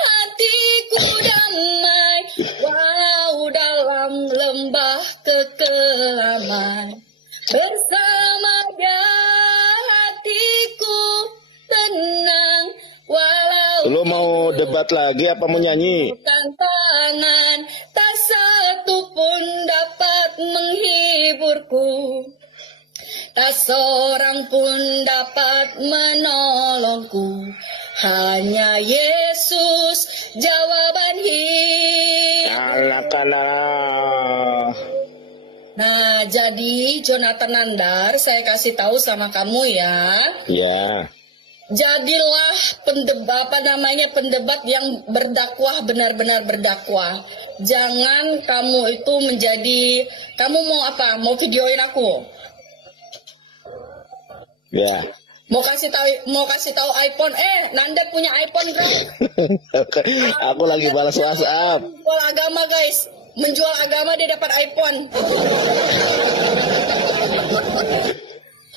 hatiku damai, walau dalam lembah kekelaman. Bersama Dia hatiku tenang, walau lu mau debat lagi apa mau nyanyi? tantangan, tak satu pun dapat menghiburku, tak seorang pun dapat menolongku. Hanya Yesus jawaban hidup. Kalah. Nah, jadi Jonathan Nandar, saya kasih tahu sama kamu ya. Ya. Jadilah pendebat yang berdakwah, benar-benar berdakwah. Jangan kamu itu kamu mau apa? Mau videoin aku? Ya. Mau kasih tahu iPhone, Nanda punya iPhone, bro. Aku lagi balas WhatsApp. Menjual agama, guys. Menjual agama dia dapat iPhone.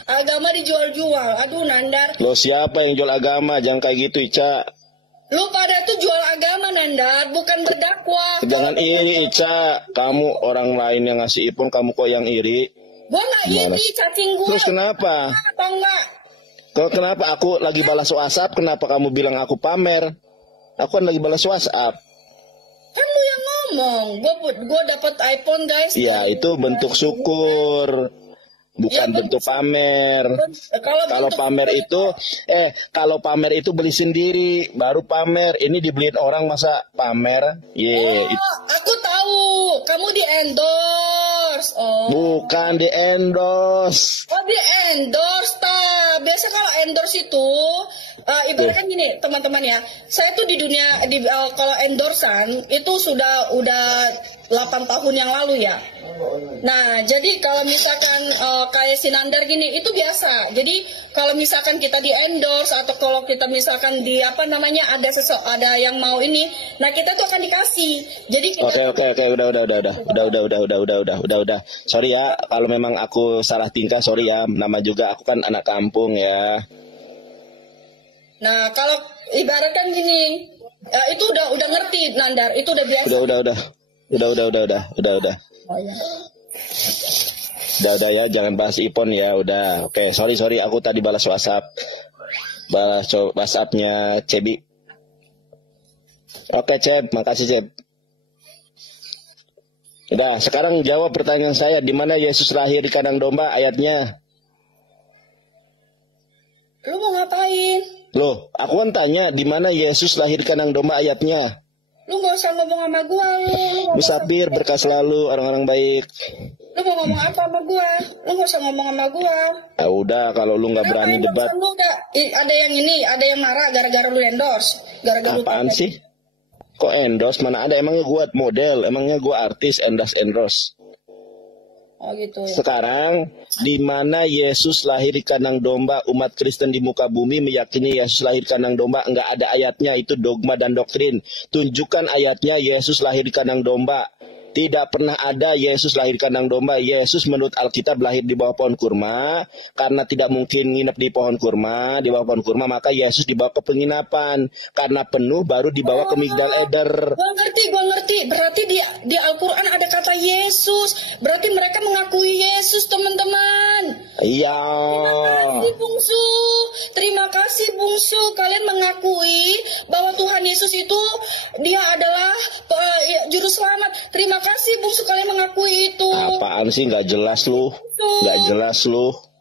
Agama dijual-jual. Aduh, Nandar. Lo siapa yang jual agama? Jangan kayak gitu, Ica. Lu pada tuh jual agama, Nandar, bukan berdakwah. Jangan iri, Ica. Kamu orang lain yang ngasih iPhone, kamu kok yang iri? Gua nggak iri, cacing gue. Terus kenapa? Atau enggak? Kenapa aku lagi balas WhatsApp? Kenapa kamu bilang aku pamer? Aku kan lagi balas WhatsApp. Kamu yang ngomong. Gue dapet iPhone, guys. Ya, itu bentuk syukur. Bukan ya, bentuk pamer. Kalau pamer itu beli sendiri, baru pamer. Ini dibeliin orang masa pamer? Aku tahu. Kamu di endorse. Bukan di endorse. Oh, di endorse biasa kalau endorse itu ibaratnya gini, teman-teman ya. Saya tuh di dunia kalau endorsan itu udah 8 tahun yang lalu ya. Nah, jadi kalau misalkan kayak si Nandar gini, itu biasa. Jadi kalau misalkan kita di endorse atau kalau kita misalkan ada yang mau ini, nah kita tuh akan dikasih. Jadi kita Oke, udah. Sorry ya, kalau memang aku salah tingkah, sorry ya. Nama juga aku kan anak kampung ya. Nah, kalau ibaratkan gini, itu udah ngerti Nandar, itu udah biasa. Udah. Oh, ya. Udah ya, jangan bahas iPhone ya, udah. Oke, sorry, aku tadi balas WhatsApp. Balas WhatsApp-nya Cebi. Oke, Ceb, makasih, Ceb. Udah, sekarang jawab pertanyaan saya, di mana Yesus lahir di kandang domba ayatnya? Lu mau ngapain? Loh, aku kan tanya di mana Yesus lahir di kandang domba ayatnya? Lu gak usah ngomong sama gua. Musafir berkah selalu, orang-orang baik. Lu mau ngomong apa sama gua? Lu gak usah ngomong sama gua. Ya udah, kalau lu nggak berani debat. Lu gak, ada yang ini, ada yang marah gara-gara lu endorse. Gara-gara apaan sih? Kok endorse? Mana ada, emangnya gua model, emangnya gua artis endorse. Oh gitu ya. Sekarang di mana Yesus lahir di kandang domba, umat Kristen di muka bumi meyakini Yesus lahir di kandang domba, enggak ada ayatnya, itu dogma dan doktrin. Tunjukkan ayatnya Yesus lahir di kandang domba. Tidak pernah ada Yesus lahir di kandang domba. Yesus menurut Alkitab lahir di bawah pohon kurma. Karena tidak mungkin nginep di pohon kurma, di bawah pohon kurma, maka Yesus dibawa ke penginapan. Karena penuh baru dibawa ke Migdal Eder. Gua ngerti. Berarti di Al-Quran ada kata Yesus. Berarti mereka mengakui Yesus, teman-teman. Iya. Terima kasih bungsu. Kalian mengakui bahwa Tuhan Yesus itu dia adalah juru selamat. Terima kasih bungsu, kalian mengakui itu. Apaan sih, nggak jelas lu.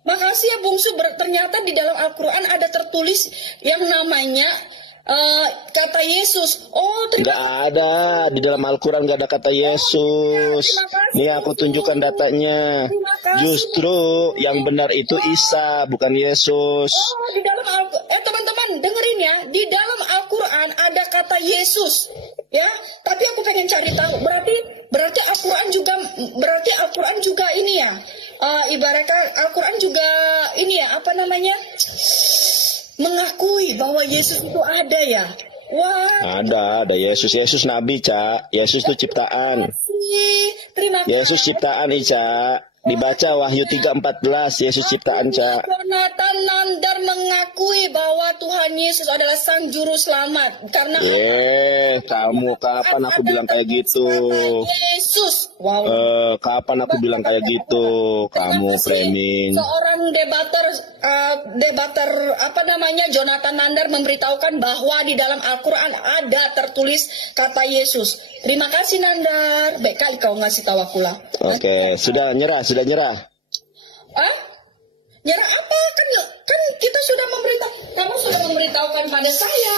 Makasih ya bungsu. Ternyata di dalam Al-Quran ada tertulis yang namanya kata Yesus. Oh, nggak ada di dalam Al-Quran, nggak ada kata Yesus. Nih aku tunjukkan datanya. Justru yang benar itu Isa, bukan Yesus. Oh, di dalam teman-teman dengerin ya, di dalam Al-Quran ada kata Yesus, ya. Tapi aku pengen cari tahu. Berarti Al-Quran juga ini ya. Ibaratnya Al-Quran juga ini ya, apa namanya? Mengakui bahwa Yesus itu ada ya. Wah. Ada Yesus Nabi, Cak. Yesus itu ciptaan. Terima kasih. Yesus ciptaan, Ica. Dibaca Wahyu 3:14, Yesus ciptaan, Cak. Yonatan Nandar mengakui bahwa Tuhan Yesus adalah Sang Juru Selamat. Karena kamu kapan aku bilang kayak gitu? Yesus. Wow. Kapan aku bilang kayak gitu? Kamu framing. Seorang debater Yonatan Nandar memberitahukan bahwa di dalam Al-Quran ada tertulis kata Yesus. Terima kasih Nandar. Baik kali kau ngasih tahu aku lah. Oke, sudah nyerah. Nyerah apa? Kan kita sudah kamu sudah memberitahukan pada saya.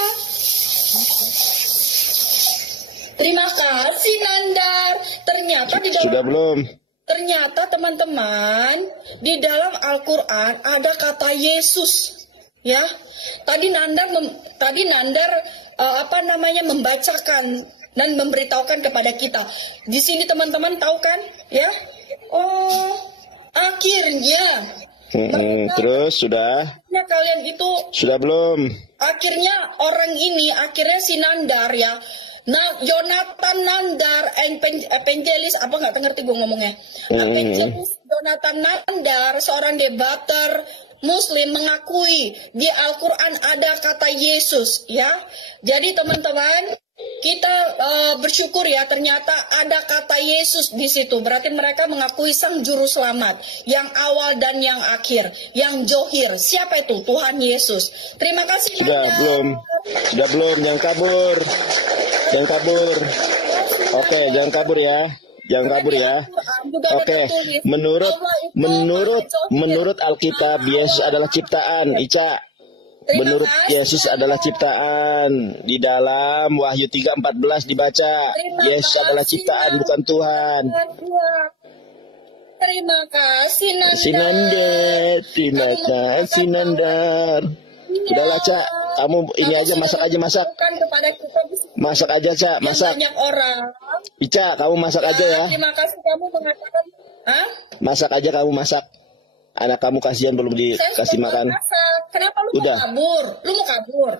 Terima kasih Nandar. Ternyata di dalam sudah belum? Ternyata teman-teman, di dalam Al-Quran ada kata Yesus. Ya. Tadi Nandar membacakan dan memberitahukan kepada kita. Di sini teman-teman tahu kan, ya? Oh, akhirnya. Terus sudah? Kalian itu sudah belum? Akhirnya si Nandar ya. Nah, Yonatan Nandar Evangelis, apa nggak ngerti gue ngomongnya. Evangelis Yonatan Nandar, seorang debater Muslim, mengakui di Al-Quran ada kata Yesus, ya. Jadi teman-teman, kita bersyukur ya, ternyata ada kata Yesus di situ. Berarti mereka mengakui Sang Juru Selamat, yang awal dan yang akhir, yang johir. Siapa itu? Tuhan Yesus. Terima kasih. Sudah belum? Jangan kabur. Oke, jangan kabur ya. Oke, menurut Alkitab Yesus adalah ciptaan, Ica. Menurut Yesus adalah ciptaan. Di dalam Wahyu 3:14 dibaca, Yesus adalah ciptaan, bukan Tuhan. Terima kasih Nandar. Sudahlah, Cak. Kamu ini aja masak. Masak aja, Cak. Banyak orang. Ica, kamu masak aja ya. Terima kasih kamu mengatakan. Hah? Masak aja kamu, masak. Anak kamu kasihan belum dikasih makan. Kenapa lu mau kabur?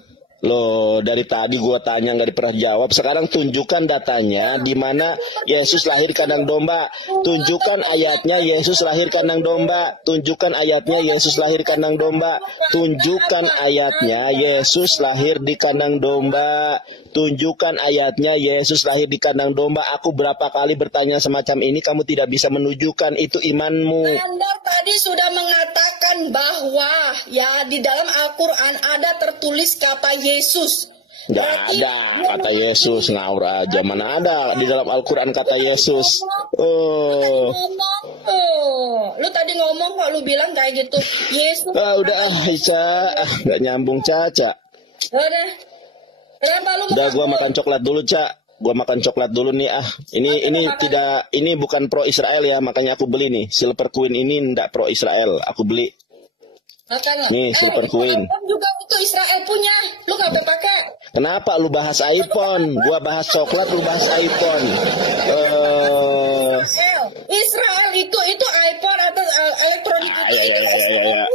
Loh, dari tadi gua tanya nggak pernah jawab. Sekarang tunjukkan datanya di mana Yesus lahir kandang domba. Tunjukkan ayatnya Yesus lahir kandang domba. Tunjukkan ayatnya Yesus lahir kandang domba. Tunjukkan ayatnya Yesus lahir di kandang domba. Tunjukkan ayatnya Yesus lahir di kandang domba. Aku berapa kali bertanya semacam ini, kamu tidak bisa menunjukkan. Itu imanmu. Anda tadi sudah mengatakan bahwa ya di dalam Al-Quran ada tertulis kata Yesus. Nggak ada kata Yesus, ngawur aja. Mana ada di dalam Al-Quran kata Yesus. Oh. Lu tadi ngomong kok lu bilang kayak gitu. Yesus. Udah Ica, nggak nyambung Caca. Udah. Kenapa lu? Udah gua makan coklat dulu, Cak. Gua makan coklat dulu nih. Ini bukan pro Israel ya, makanya aku beli nih. Silver Queen ini ndak pro Israel, aku beli. Makan. Nih Silver Queen. Juga itu Israel punya. Lu nggak pakai. Kenapa lu bahas iPhone? Gua bahas coklat, lu bahas iPhone. Israel itu iPhone atau elektronik.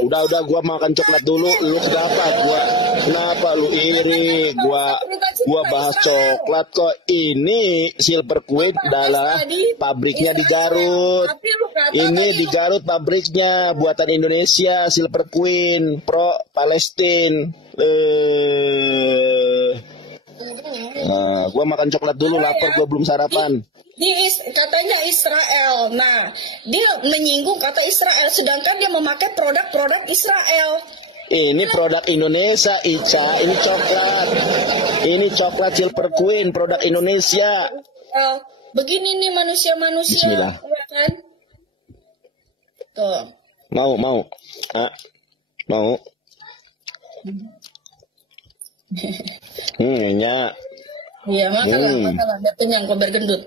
Udah gua makan coklat dulu. Lu kenapa lu iri? Gua bahas coklat kok. Ini Silver Queen adalah pabriknya di Garut. Ini di Garut pabriknya, buatan Indonesia. Silver Queen pro Palestina. Gua makan coklat dulu, lapar, gua belum sarapan. Katanya Israel. Nah, dia menyinggung kata Israel, sedangkan dia memakai produk-produk Israel. Ini produk Indonesia, Ica. Ini coklat. Ini coklat Silver Queen, produk Indonesia. Begini nih manusia-manusia. Bismillah. Ya kan? Tuh. Mau. Nyak. Iya, masalah. Dia kenyang kok bergendut.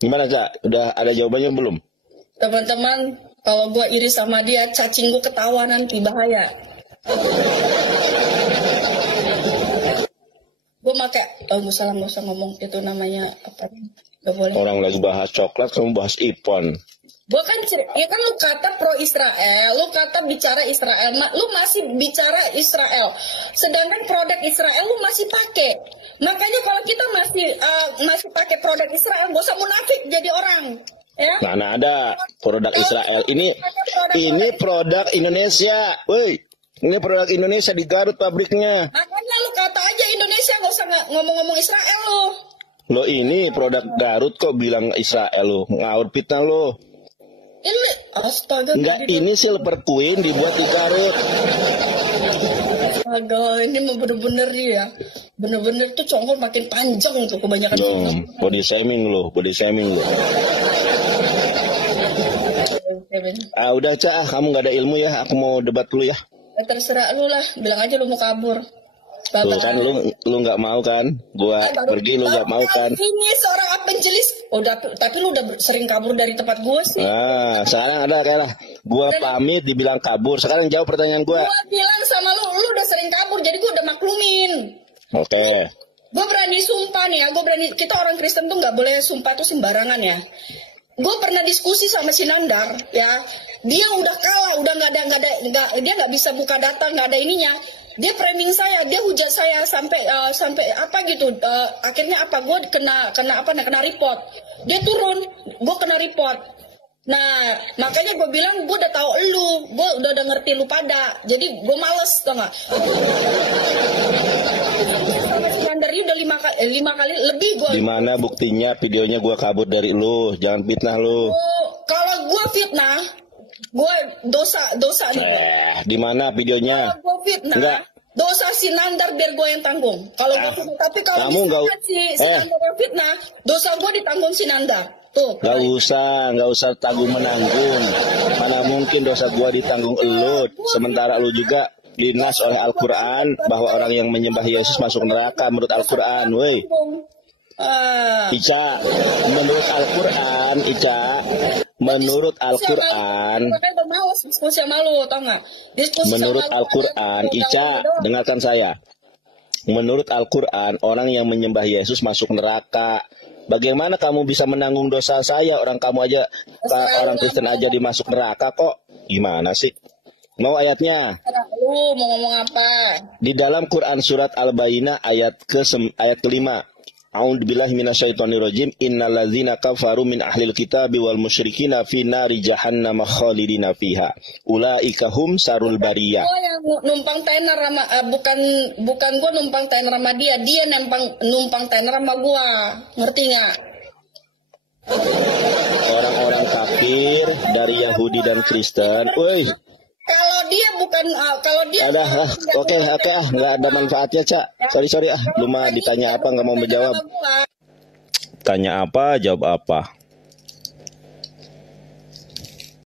Gimana, Cak? Udah ada jawabannya belum? Teman-teman, kalau gue iri sama dia, cacing gue ketawa nanti, bahaya. Gue pakai, nggak usah ngomong itu namanya apa? Gak boleh. Orang lagi bahas coklat, kamu bahas iPhone. Gue kan, ya kan lu kata pro Israel, lu kata bicara Israel, lu masih bicara Israel. Sedangkan produk Israel lu masih pakai. Makanya kalau kita masih pakai produk Israel, gak usah munafik jadi orang. Ya? Mana ada produk Israel. Ini produk Indonesia. Woi, ini produk Indonesia di Garut pabriknya. Makanya lu kata aja Indonesia, gak usah ngomong-ngomong Israel lu. Lo ini produk Garut kok bilang Israel lo. Ngawur fitnah lo. Ini astaga. Enggak, ini Silver Queen dibuat di Garut. Astaga, ini mau bener-bener ya. Bener-bener tuh congkol makin panjang tuh kebanyakan. Body shaming lo. Udah Cak, kamu gak ada ilmu ya. Aku mau debat dulu ya. Terserah lu lah, bilang aja lu mau kabur. Tuh kan lu nggak mau kan? Gua pergi lu nggak mau kan? Ini seorang evangelis. Tapi lu udah sering kabur dari tempat gua sih. Sekarang ada kayak lah. Gua pamit dibilang kabur. Sekarang jawab pertanyaan gua. Gua bilang sama lu udah sering kabur, jadi gua udah maklumin. Oke. Gua berani sumpah nih ya, kita orang Kristen tuh nggak boleh sumpah tuh sembarangan ya. Gue pernah diskusi sama si Nandar, ya. Dia udah kalah, udah dia nggak bisa buka data, nggak ada ininya. Dia framing saya, dia hujat saya sampai apa gitu. Akhirnya apa? Gue kena report. Dia turun, gue kena report. Nah, makanya gue bilang gue udah tahu gue udah ngerti lu pada. Jadi gue males, tau nggak? Dari udah 5 kali lebih gue. Gimana buktinya videonya gue kabur dari lu? Jangan fitnah lu. Kalau gue fitnah, gue dosa nih. Di mana videonya? Kalau gue fitnah, enggak. Dosa si Nandar biar gue yang tanggung. Kalau gue fitnah, tapi kalau si Nandar yang fitnah, dosa gue ditanggung si Nandar. Tuh. Gak usah tanggung menanggung. Mana mungkin dosa gue ditanggung elu. Sementara lu juga dinas oleh Al-Quran bahwa orang yang menyembah Yesus masuk neraka menurut Al-Quran. Woi, Ica, menurut Al-Quran, menurut Al-Quran, menurut Al-Quran, Ica, dengarkan saya. Menurut Al-Quran, orang yang menyembah Yesus masuk neraka. Bagaimana kamu bisa menanggung dosa saya? Orang kamu aja, orang Kristen aja dimasuk neraka kok? Gimana sih? Mau ayatnya? Lu mau ngomong apa? Di dalam Quran surat Al-Bayyinah ayat ke-5. A'udzubillahi minasyaitonirrajim. Innalladzina kafaru min ahlil kitabi wal musyrikina fi nari jahannam khalidina fiha. Ulaika hum sarul bariyah. Gua yang numpang tenar sama bukan gua numpang tenar sama dia numpang tenar sama gua. Ngerti enggak? Orang-orang kafir dari Yahudi dan Kristen. Woi. Kalau dia bukan kalau dia Ada, oke, nggak ada manfaatnya, Cak. Sorry, lu mah ditanya apa nggak mau menjawab. Tanya apa, jawab apa.